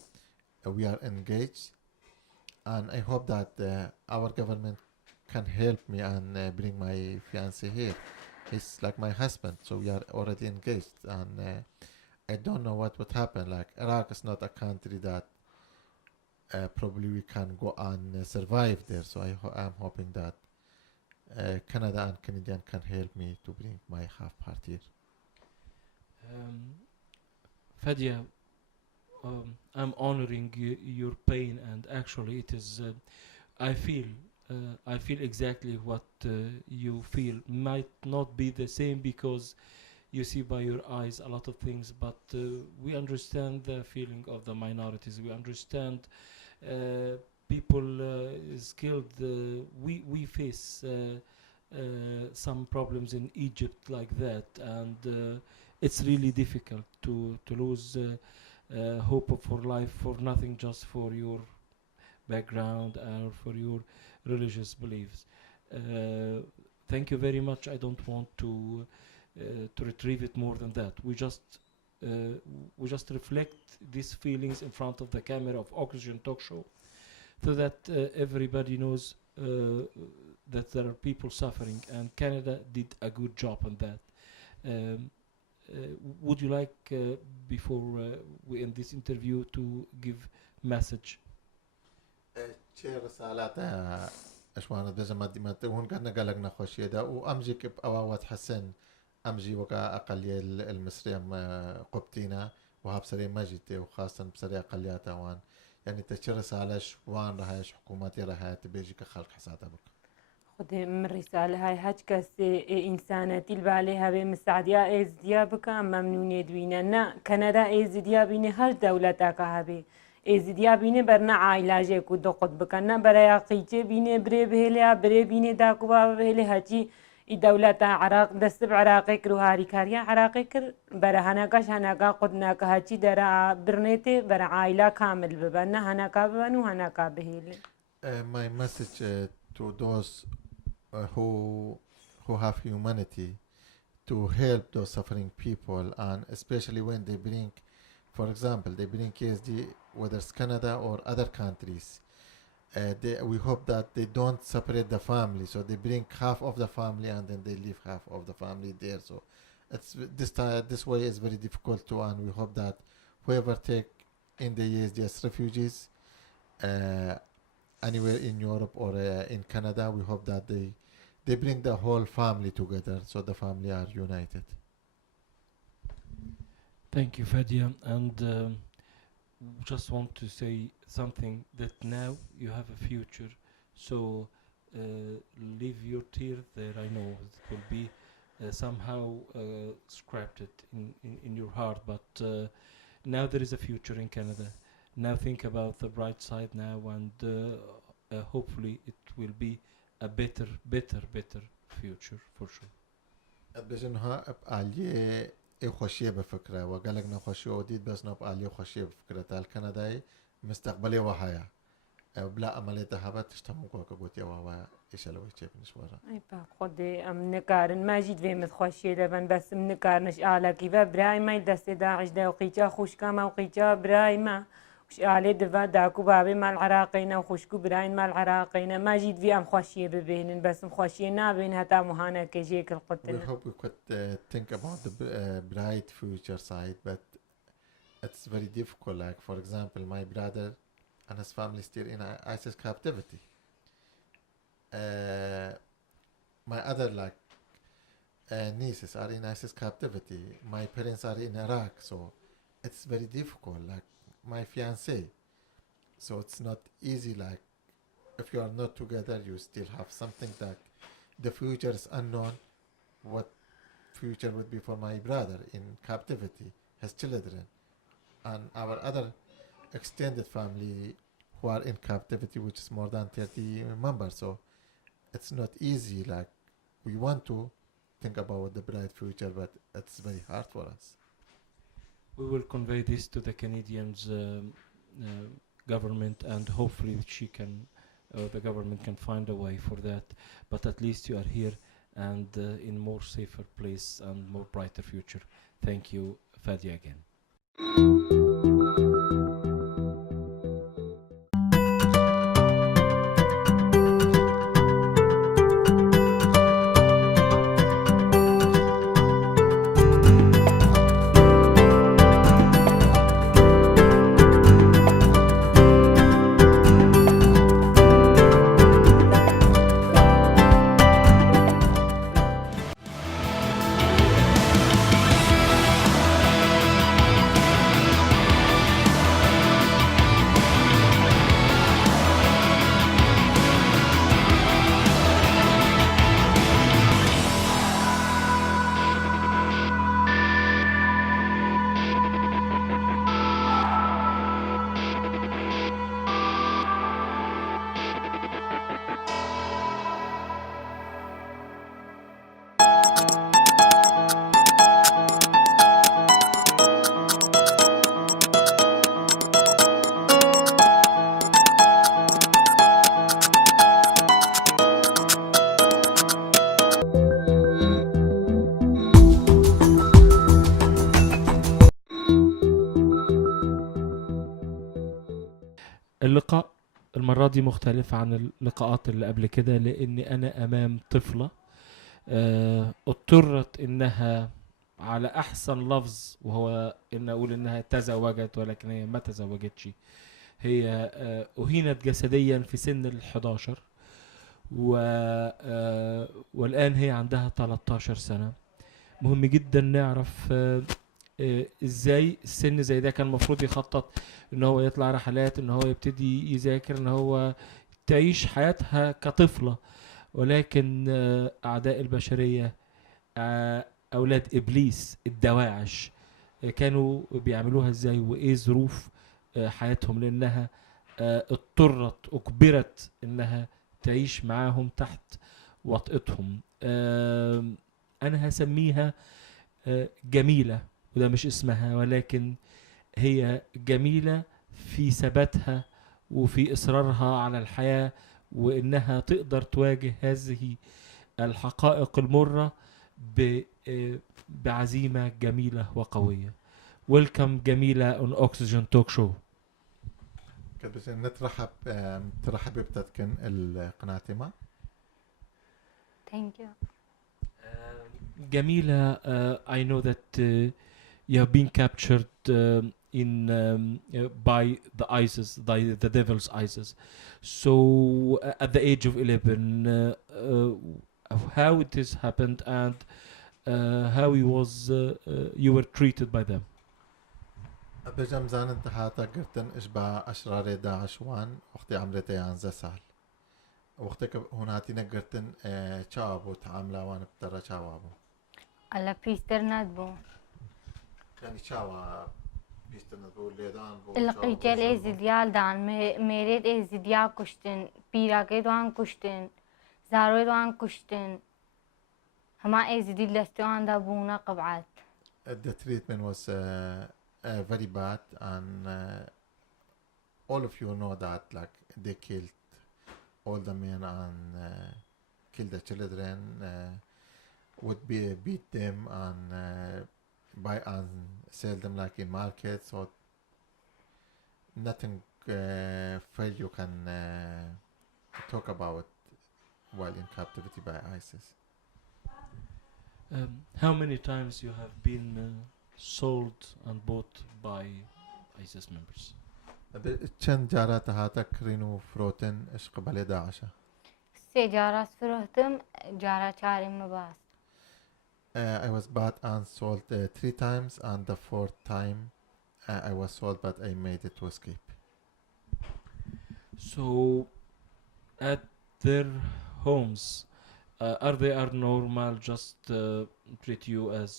We are engaged, and I hope that our government can help me and bring my fiance here. He's like my husband, so we are already engaged, and I don't know what would happen. Like Iraq is not a country that probably we can go and survive there, so I'm hoping that Canada and Canadian can help me to bring my half part here. Fadia, I'm honoring your pain, and actually it is, I feel exactly what you feel. Might not be the same because you see by your eyes a lot of things, but we understand the feeling of the minorities. We understand people is killed. We face some problems in Egypt like that, and it's really difficult to lose hope for life for nothing, just for your background or for your religious beliefs. Thank you very much. I don't want to retrieve it more than that. We just reflect these feelings in front of the camera of Oxygen Talk Show, so that everybody knows that there are people suffering, and Canada did a good job on that. Would you like, before we end this interview, to give message? چه رسالات اشوان دزم ما تقول كنا قالنا خوشيه دا وامجيك باوات حسن امجي وقع اقليه المصريه قبتينا وهاب سري ماجيتي وخاصه بسري اقلياتها وان يعني تشي رساله شوان رهايش حكوماتي رهاية تبيجي كخلق حساتها بك خد من الرسالة هاي هاج كاس إنسانتي الباليها بمساعدية إزديا بكا ممنونية دوينا كندا إزديا بيني هر دولة تاكا هبي إزديا بيني برنا عائلاجي كودو قد بكنا برا يقيتي بيني بري بهليا بري بيني داكو بابا بهلي هاجي الدولة عراق دستب عراقي كرو هاري كاريا عراقي كر برا هناكاش هناكا قدناك هاجي درا برنيتي برا عائلة كامل ببنا هناكا ببنو هناكا بهلي. My message to those who have humanity, to help those suffering people, and especially when they bring, for example, they bring KSD, whether it's Canada or other countries, we hope that they don't separate the family, so they bring half of the family and then they leave half of the family there. So it's this way is very difficult to, and we hope that whoever take in the ESD as refugees anywhere in Europe or in Canada, we hope that they bring the whole family together, so the family are united. Thank you, Fadia, and just want to say something, that now you have a future, so leave your tears there. I know it will be somehow scrapped in your heart, but now there is a future in Canada. Now think about the bright side now, and hopefully it will be a better future for sure. بجنها بقالية خوشية بفكرة وقالك خوشية وديد بس نبقالية خوشية بفكرة تال كنداي مستقبلي وحياة بلا أملي تهابات تشتموكوا كبوتيا وحياة إيش لو يشيب نشوارا. أي با خدي نكارن ما جيت في متخوشية لبن بس نكارنش على كيفا براي ما يدست داعش دا وقيتها خوشكا ما وقيتها براي ما وش عليه دفا داكو بابي مع العراقيين وخشكو براين مع العراقيين ما جيت في أم خوشية ببينن بس مخوشية نابين هتا مهانا كجيك القتل. We hope we could think about the bright future side, but it's very difficult. Like for example, my brother and his family still in ISIS captivity. My other nieces are in ISIS captivity. My parents are in Iraq, so it's very difficult. Like my fiancé, so it's not easy. Like if you are not together, you still have something that the future is unknown. What future would be for my brother in captivity, his children, and our other extended family who are in captivity, which is more than 30 members. So it's not easy. Like we want to think about the bright future, but it's very hard for us. We will convey this to the Canadians government, and hopefully the government can find a way for that. But at least you are here and in more safer place and more brighter future. Thank you, Fadia, again. المرة دي مختلفة عن اللقاءات اللي قبل كده، لأني أنا أمام طفلة اضطرت إنها على أحسن لفظ، وهو إن أقول إنها تزوجت، ولكن هي ما تزوجتش. هي أهينت جسديا في سن ال11، والآن هي عندها 13 سنة. مهم جدا نعرف ازاي السن زي ده كان المفروض يخطط ان هو يطلع رحلات، ان هو يبتدي يذاكر، ان هو تعيش حياتها كطفلة. ولكن اعداء البشرية، اولاد ابليس الدواعش، كانوا بيعملوها ازاي، وايه ظروف حياتهم، لانها اجبرت انها تعيش معاهم تحت وطئتهم. انا هسميها جميلة، وده مش اسمها، ولكن هي جميلة في ثباتها وفي إصرارها على الحياة، وإنها تقدر تواجه هذه الحقائق المرة بعزيمة جميلة وقوية. Welcome جميلة on Oxygen Talk Show. كنت ترحب بتتكن القناة ما. Thank you. Jamila, I know that you have been captured by the ISIS, the devil's ISIS. So at the age of 11, how it has happened, and how you were treated by them. بجمزان انتحاتا قرتن اشبع اشرار داعش وان وقتي عمرتي عن زسال وقتك هناتي نقرتن شعبو تعاملا وان بترى شعبو alla pister بو يعني شعبا بيستند بو ليدان بو القيتل ازديال دان ميريد ازديال كشتن بيراكي دوان كشتن زاروي دوان كشتن هما ازدي لستوان دا بونا قبعات. The treatment was very bad, and all of you know that, like, they killed all the men and killed the children, would beat them and buy and sell them like in markets. So nothing fair you can talk about while in captivity by ISIS. How many times you have been sold and bought by ISIS members? كان جارات هاتك رينو فروتن اش قبل داعش. سجارات فروتم جارة شاري مباس. I was bought and sold 3 times, and the 4th time I was sold, but I made it to escape. So at their homes, are they normal, just treat you as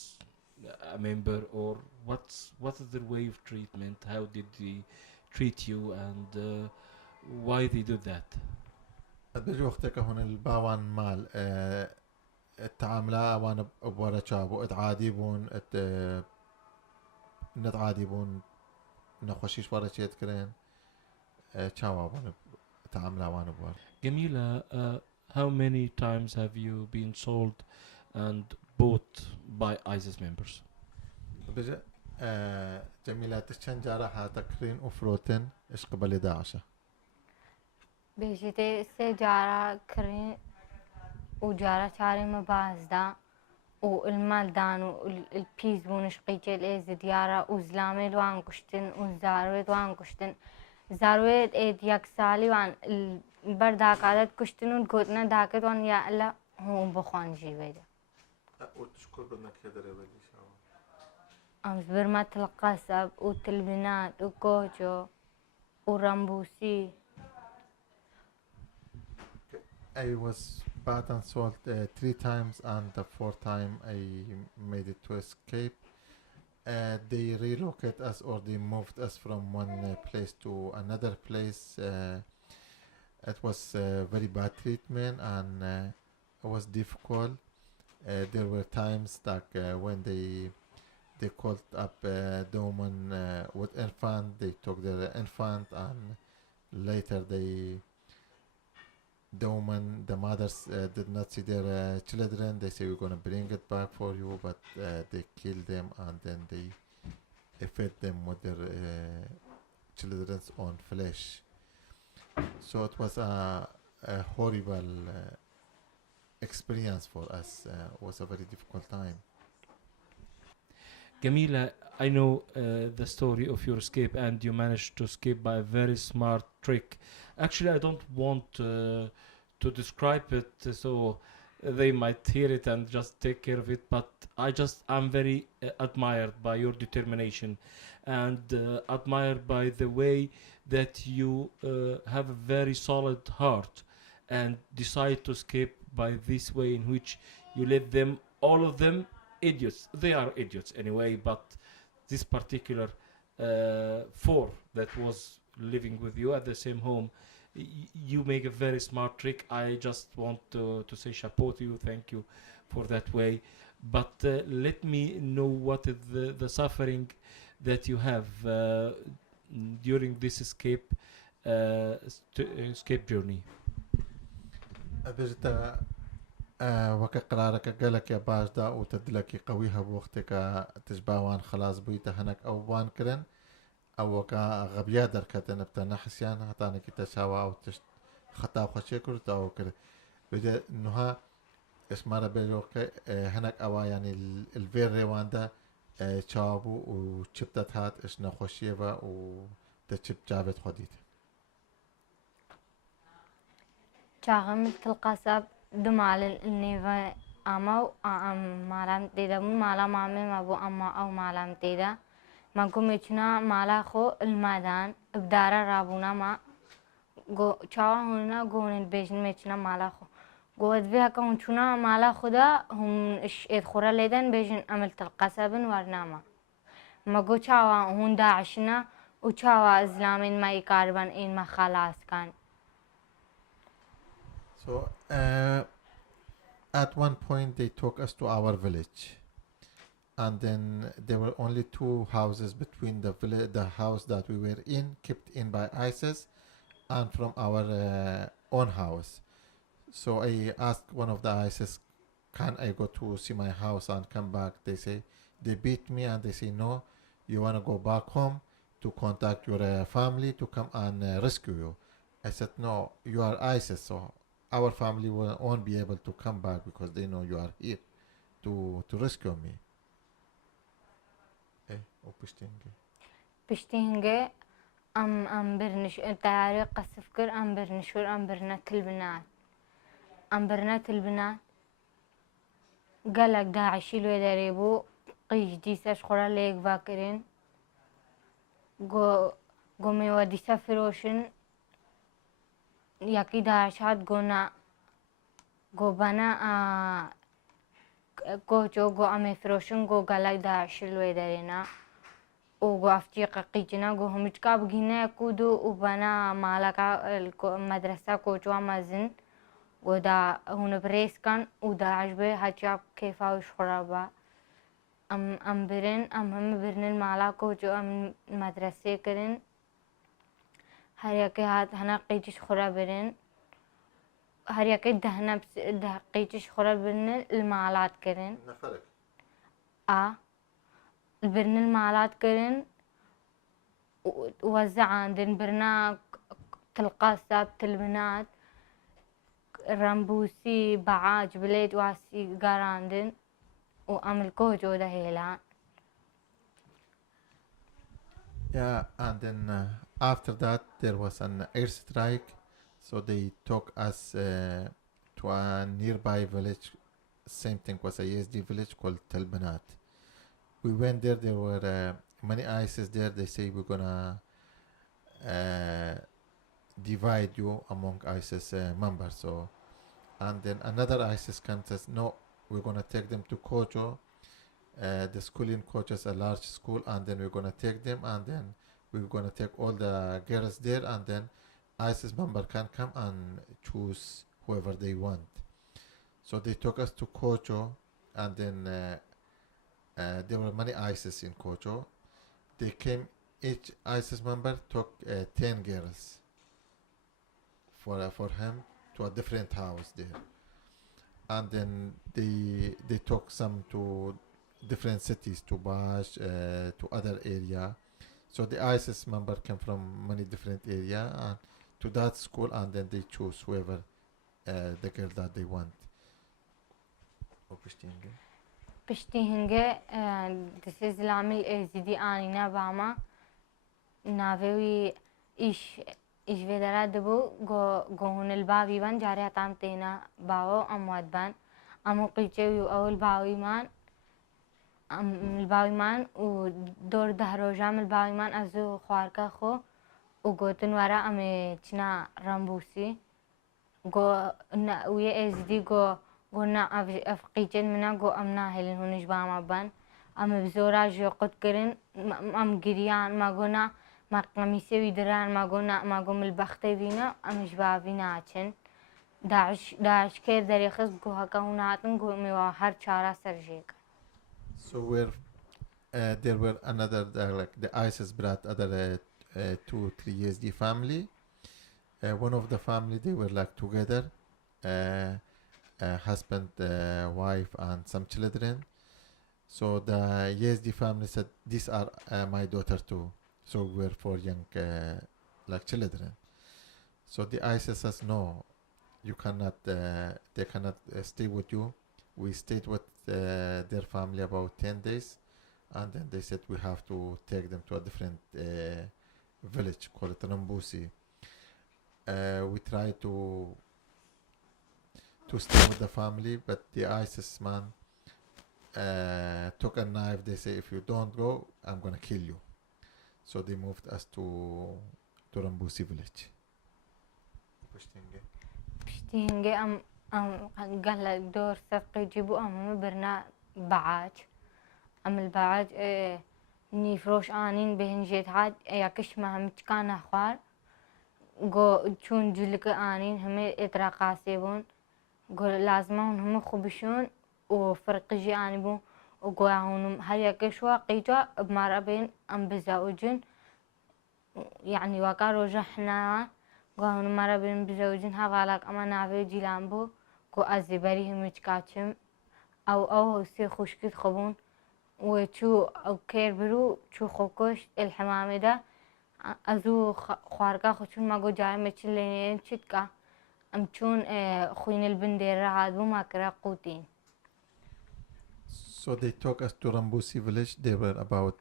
a member, or what is their way of treatment? How did they treat you, and why they do that? بيجي وقتك هون الباوان مال التعاملا وانا بورا شابو اتعاديبون نتعاديبون نخوشيش ورا شيت كرين شابون تعاملا وانا بورا. Jamila, how many times have you been sold and bought by ISIS members? بيجي جميلة تشن جارحة تكرين وفروتن اش قبل داعشة. بيجي سجارة كرين وجارة شاري مبازدا والمال دان والبيز بونشقيتي الإيز ديارة وزلامي دوان كشتن وزاروي دوان كشتن زاروي إيد يكسالي وان البرداك عدد كشتن والقوتنا داكت وان يا الله هون بخوان جيبيدا. وتشكر بدنا كده ريبلي شاو. أمس برمت القصب والتلبينات وكوجو ورمبوسي. I was bought and sold 3 times, and the 4th time I made it to escape. They relocated us, or they moved us from one place to another place. It was very bad treatment, and it was difficult. There were times that when they called up the woman with infant, they took their infant, and later the woman, the mothers did not see their children. They say, we're going to bring it back for you, but they killed them, and then they fed them with their children's own flesh. So it was a horrible experience for us. It was a very difficult time. Gamila, I know the story of your escape, and you managed to escape by a very smart trick. Actually, I don't want to describe it so they might hear it and just take care of it, but I'm very admired by your determination and admired by the way that you have a very solid heart and decide to escape by this way in which you let them, all of them, idiots. They are idiots anyway, but this particular four that was living with you at the same home, you make a very smart trick. I just want to say chapeau to you, thank you for that way. But let me know what is the suffering that you have during this escape journey. أبجد وك قرارك قالك يا باجدا وتدلك قويها بوقتك تجباوان خلاص بيتا هناك أو بان كرن أو وكا غبيا دركت نبتا نحسيان هتاني كتا شاوا أو خطا وخشيكر أو كده بجد إنها اسمارا بيجوك هناك أوا يعني الفير ريواندا شابو وشبتت هات إشنا خوشيبا وتشب جابت خديت شاغم القصب دمال النيفا أمو مالام تيدا مالا مامي مابو أما أو مالام تيدا ما قمتنا مالا خو المادان بدارا رابونا ما go چاوا هونا گون بیشن میچنا مالا خو گود فيها كونشونا مالا خدا هم اش ادخورا ليدن بيجن عملت القصبن ورناما ما جو چاوا هون داعشنا و چاوا اسلامين ما يقاربن این ما خلاص كان. So at one point they took us to our village, and then there were only two houses between the house that we were in, kept in by ISIS, and from our own house. So I asked one of the ISIS, can I go to see my house and come back? They beat me and they say, no, you want to go back home to contact your family to come and rescue you. I said, no, you are ISIS, so our family won't be able to come back because they know you are here to rescue me. بشتينجي أم برنش تعاري قصفكر أم برنشور أم برنات البنات أم برنات البنات قالك داعشي لو يدريبو قيش ديساش خورا ليك باكرين قو ميودي سافروشن ياكي داعشات قونا قو بنا قو جو قو أمي فروشن قو قالك داعشي لو يدرينا وقو أفتيقا قيجنا قو همجكا بغينا كودو وبنا مالكا المدرسة كوجوا مازن ودا هون بريس كان ودا عجبه هجاب كيفاوش خرابا أم برن هم برن المالا كوجو أم مدرسة كرن هريكي هات هنا قيجش خرا برن هريكي دهنا بس ده قيجش خرا برن المالات كرن نفرق البرن المالات كرن ووزع عندن برنا تلقى سابت البنات رمبوسي بعاج بليد واسي قاراندن وعمل كوجو ده هيلان. Yeah, and then after that there was an airstrike, so they took us to a nearby village. Same thing, was a Yazidi village called Tel Banat. We went there. There were many ISIS there. They say we're gonna divide you among ISIS members. So, and then another ISIS camp says, no, we're gonna take them to Kojo. The school in Kojo is a large school, and then we're gonna take them, and then we're gonna take all the girls there, and then ISIS member can come and choose whoever they want. So they took us to Kojo, and then there were many ISIS in Kojo. They came, each ISIS member took 10 girls for him to a different house there. And then they took some to different cities, to Bash, to other area. So the ISIS member came from many different area, and to that school, and then they choose whoever the girl that they want. پشتی هەنگە دەسێ زلامی ئێزیدی ئانینا باما ناوێوی ئیش وێدەرا دەبوو گۆهونل باویبان جارێتان تێنا باوە ئەمواتبان ئەموو قیچەوی و ئەوە الباویمان و دۆر دەهرۆژام الباویمان ئەزوو خوارکە خۆ و گۆتن وەرە ئەمێ چنا ڕەمبوسی ویە ئێزیدی گۆنا ئەفقیچن منە گۆ ئەم ناهێلن هونش باما بان ئەمە بزۆرا ژێ قوتکردن ئەم گریان ماگۆنا ماقەمیسێوی دران ماگۆ ملبەختەی بینە ئەمش باوی ناچن داعشکێر دەرێخست گۆهەکە هوناتن گۆ مێوە هەر چارە سەرژێکە. So there were another like the ISIS brought other 2-3 Yazidi family. One of the family they were like together, husband, wife, and some children. So the Yazidi family said, "These are my daughter too." So we're 4 young like children. So the ISIS says, "No, you cannot. They cannot stay with you." We stayed with their family about 10 days, and then they said we have to take them to a different village called Rambusi. We tried to stay with the family, but the ISIS man took a knife. They say, "If you don't go, I'm gonna kill you." So they moved us to Rambusi village. پشتی هەنگە گەل دۆر سەرقیجی بوو ئەمە برنا بەعاج ئەم البەعاج نیفرۆش ئانین بهێنجێت هات یاکشمە هەمچکان نەخوار چون جولەکە ئانین هەمێ ئێترا قاسێ بوون لازمە هون هەموو خوبشون و فرقیژی ئانی بوون و گۆیا هونم هەر یەکەشوە قیجا بمارە بێن ئەم بزەوجن یعنی واکە ڕۆژە حناوە گۆیا هونم مارە بێن بزەوجن هەڤاڵاک ئەمە ناوێ جیلان بوو گۆ ئەزێبەری هەمووی چکاچم ئەو سێ خوشکت خۆبوون و چوو ئەو کێر برو چوو خۆکۆشت الحەمامێدا ئەزوو خوارگا خۆ چون ماگۆ جارمە چ لێنێن چیتکە ئەم چون خوێنە البندێرە هاتبوو ماکرا قوتین. So they took us to Rambusi village. There were about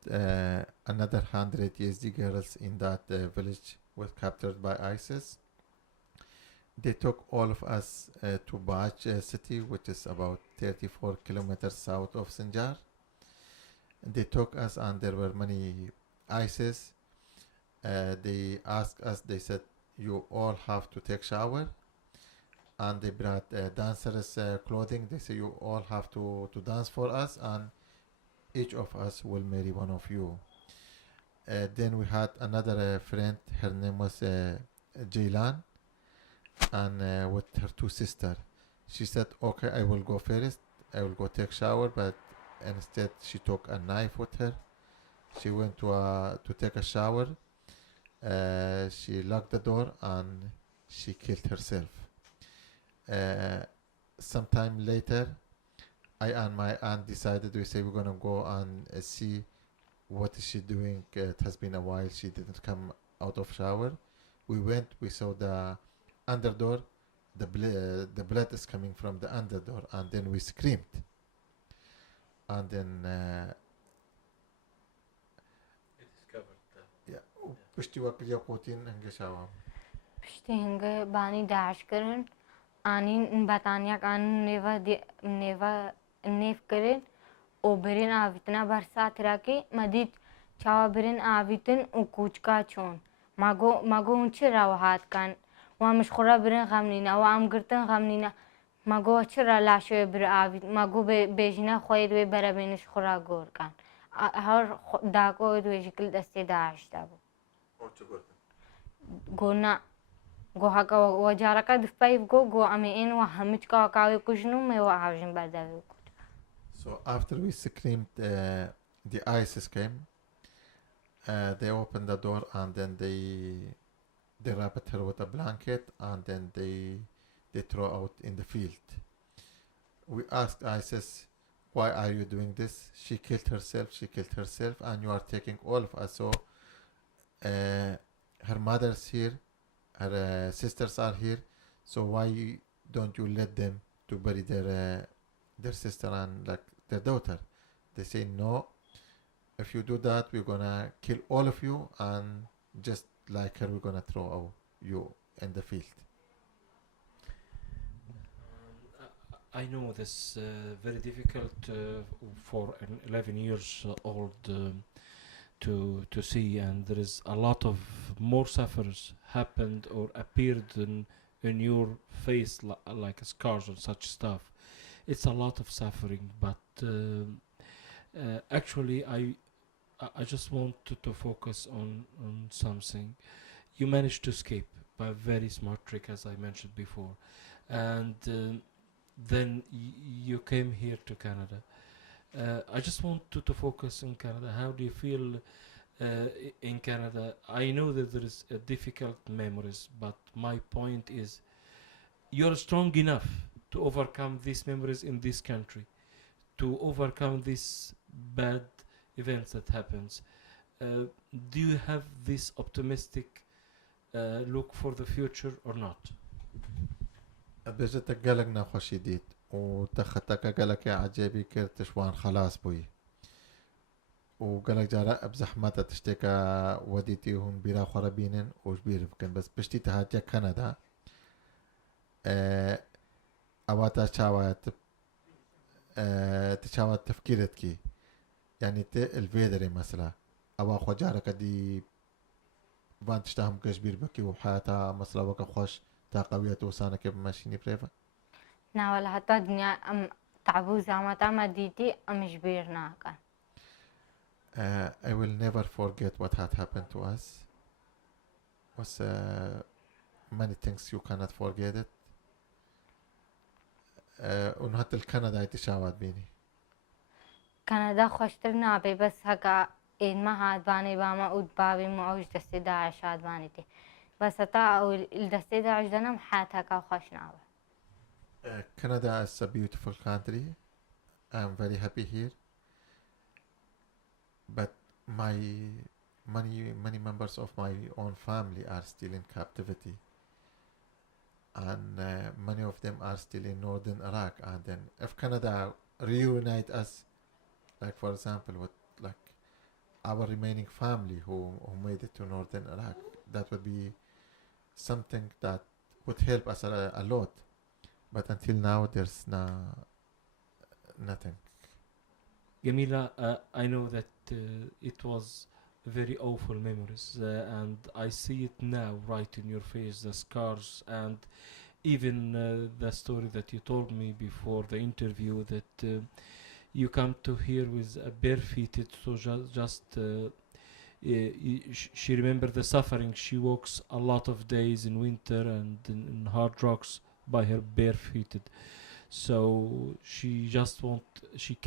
another 100 Yazidi girls in that village were captured by ISIS. They took all of us to Bach city, which is about 34 kilometers south of Sinjar. They took us and there were many ISIS. They asked us, they said, "You all have to take shower." And they brought dancers' clothing. They say, "You all have to dance for us, and each of us will marry one of you." Then we had another friend. Her name was Jaylan, and with her 2 sisters. She said, "Okay, I will go first. I will go take shower." But instead, she took a knife with her. She went to take a shower. She locked the door and she killed herself. Sometime later, I and my aunt decided, we say we're going to go and see what is she doing. It has been a while, she didn't come out of shower. We went, we saw the underdoor, the blood is coming from the underdoor, and then we screamed. And then It is covered. پشتی وەکریا قوتین هەنگە شاوام. پشتی هەنگە بانی داعشکردن ئانین بەتانیەکان نێڤ کردن و برین ئاڤیتنە بەرساتراکی مەدیت چاوە برین ئاڤیتن و کوچکا چۆن ماگۆ هون چرا هاتکان وامش خۆرا برن غەمنینە و ئەم گرتن غەمنینە ماگۆ چرا لاشوێ بر ئاڤیت ماگۆ بێژینە خۆی دوێ بەرە بێنش خۆرا گۆرکان هەر داکۆ دوێژی کرد دەستێ داعشدا بوو گۆنا گۆهاکە وەجارەکە دفپای گۆ ئەمێ ئێن و هەموو چکاوەکاوی کوژن و مێوە ئاژین بەرداوی کوت. So after we screamed, the ISIS came. They opened the door and then they wrapped her with a blanket and then they throw out in the field. We asked ISIS, "Why are you doing this? She killed herself, and you are taking all of us." So her mother's here, her sisters are here, so why don't you let them to bury their sister and like their daughter? They say no. If you do that, we're gonna kill all of you, and just like her, we're gonna throw you in the field. I know this very difficult for an 11 years old to see, and there is a lot of more suffers happened or appeared in your face like scars or such stuff. It's a lot of suffering, but actually I just want to focus on something. You managed to escape by a very smart trick, as I mentioned before, and then you came here to Canada. I just want to focus on Canada. How do you feel in Canada? I know that there is difficult memories, but my point is you're strong enough to overcome these memories in this country, to overcome these bad events that happens. Do you have this optimistic look for the future or not? بجتك قالك خوشی دید و تختك قالك يا عجيبي كرتش وان خلاص بوي وقالك جارا بزحمتها تشتكى وديتي هم بيرا خرابينن وجبير فكن بس بشتي تهاتيا كندا اواتا شاوات تشاوات تفكيرتكي يعني الفيدري مثلا اوا خو جارك دي بان تشتهم كجبير بكي وحياتها مثلا وكا خوش تا قوية وسانا كيف ماشيني بريفا نا ولا حتى دنيا أم تعبو زعما ما ديتي أم جبيرنا كان. I will never forget what had happened to us. Was many things you cannot forget it. ونحط الكندا يتشاوت بيني. كندا خوشتر نابي بس هكا إن ما هاد باني باما ود بابي معوج دستي داعش هاد باني تي. بس تا أو الدستي داعش دنا محات هكا خوش نابي. Canada is a beautiful country. I'm very happy here. But many members of my own family are still in captivity. And many of them are still in northern Iraq. And then if Canada reunite us, like for example, with like our remaining family who made it to northern Iraq, that would be something that would help us a lot. But until now, there's nothing. Jamila, I know that it was very awful memories, and I see it now right in your face, the scars, and even the story that you told me before the interview that you come to here with a barefooted, so she remembered the suffering. She walks a lot of days in winter and in hard rocks by her barefooted. So she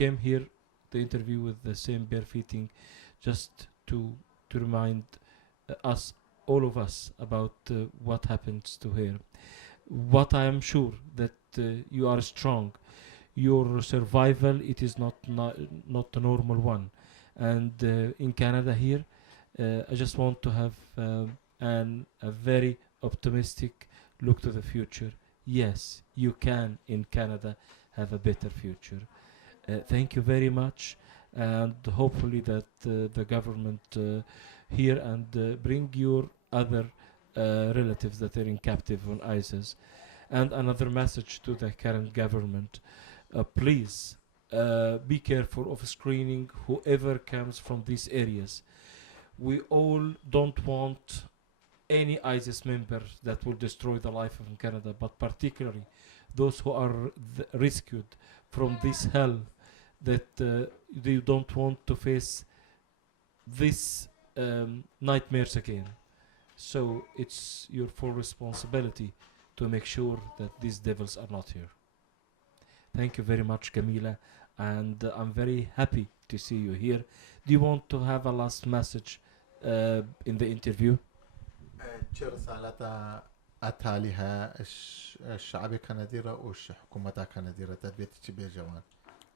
came here the interview with the same barefooting, just to remind all of us about what happens to her. What I am sure that you are strong. Your survival, it is not a normal one. And in Canada here, I just want to have a very optimistic look to the future. Yes, you can in Canada have a better future. Thank you very much, and hopefully that the government here and bring your other relatives that are in captive on ISIS. And another message to the current government, please be careful of screening whoever comes from these areas. We all don't want any ISIS member that will destroy the life of Canada, but particularly those who are rescued from this hell, that they don't want to face these nightmares again. So it's your full responsibility to make sure that these devils are not here. Thank you very much, Camila, and I'm very happy to see you here. Do you want to have a last message in the interview? شو رسالة أتاليها الشعب الكندي وش حكومة كندي تدبيت تبي جوان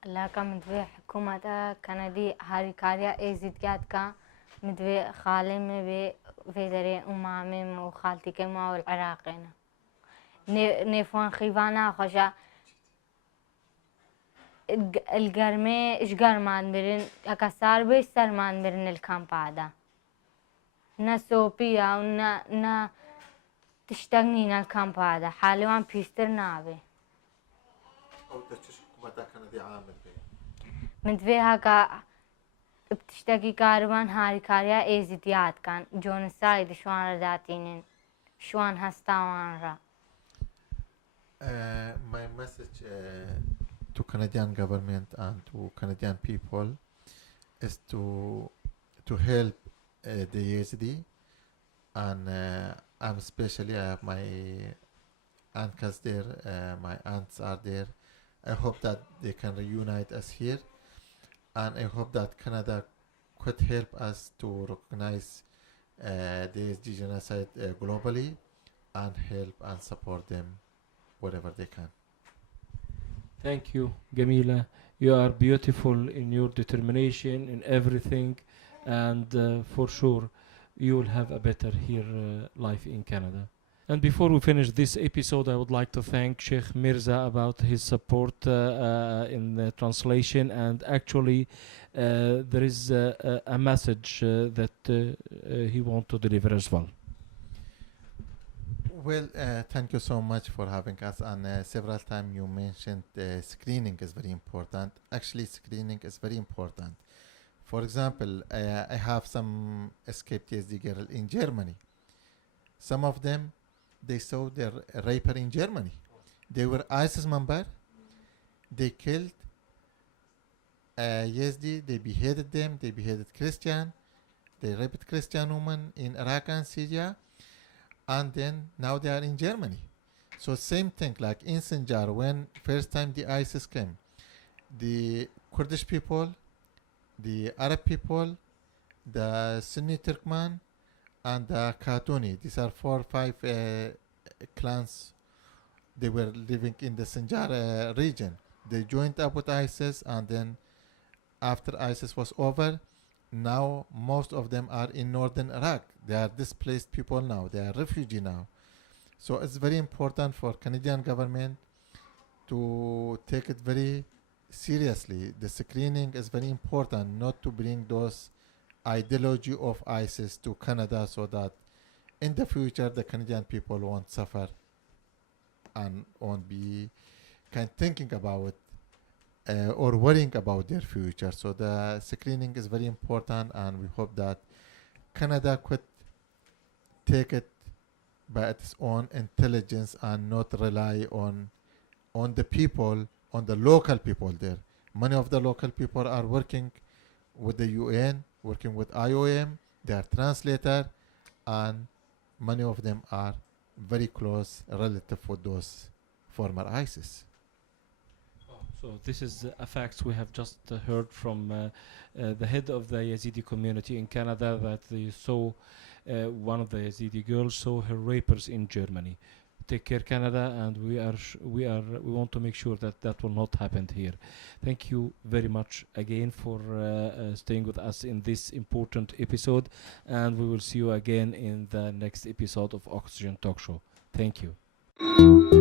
لا كم تبي حكومة كندي هاري كاريا إزيد كات كا مدوي خالي مبي في دري أمامي وخالتي كما والعراقينا نيفون خيفانا خشا القرمي إيش قرمان برين أكسار بيش سرمان برين الكامب هذا نا سوبيا ونا تشتغنينا الكامب هذا حالوان بيستر نابي أو تشوف متى كان دي عامل مدوي هكا بتشتكي كاربان هاري كاريا ايزيديات كان جون سايد شوان رداتينين شوان هستاوان را My message to Canadian government and to Canadian people is to help the Yazidi, and I'm especially I have my uncles there, my aunts are there. I hope that they can reunite us here, and I hope that Canada could help us to recognize the Yazidi genocide globally and help and support them wherever they can. Thank you, Gamila. You are beautiful in your determination in everything, and for sure you will have a better here life in Canada. And before we finish this episode, I would like to thank Sheikh Mirza about his support in the translation. And actually, there is a message that he wants to deliver as well. Well, thank you so much for having us. And several times you mentioned screening is very important. Actually, screening is very important. For example, I have some escaped Yazidi girl in Germany. Some of them, they saw their raper in Germany. They were ISIS member. They killed Yazidi. They beheaded them. They beheaded Christian. They raped Christian women in Iraq and Syria. And then now they are in Germany. So same thing like in Sinjar, when first time the ISIS came, the Kurdish people, the Arab people, the Sunni Turkmen, and the Khatuni. These are 4 or 5 clans. They were living in the Sinjar region. They joined up with ISIS, and then after ISIS was over, now most of them are in northern Iraq. They are displaced people now. They are refugee now. So it's very important for Canadian government to take it very seriously. The screening is very important, not to bring those ideology of ISIS to Canada, so that in the future the Canadian people won't suffer and won't be kind thinking about or worrying about their future. So the screening is very important, and we hope that Canada could take it by its own intelligence and not rely on the people, on the local people there. Many of the local people are working with the UN, working with IOM. They are translator, and many of them are very close relative with those former ISIS. So this is a fact we have just heard from the head of the Yazidi community in Canada, that they saw one of the Yazidi girls saw her rapers in Germany. Take care, Canada, and we want to make sure that that will not happen here. Thank you very much again for staying with us in this important episode, and we will see you again in the next episode of Oxygen Talk Show. Thank you.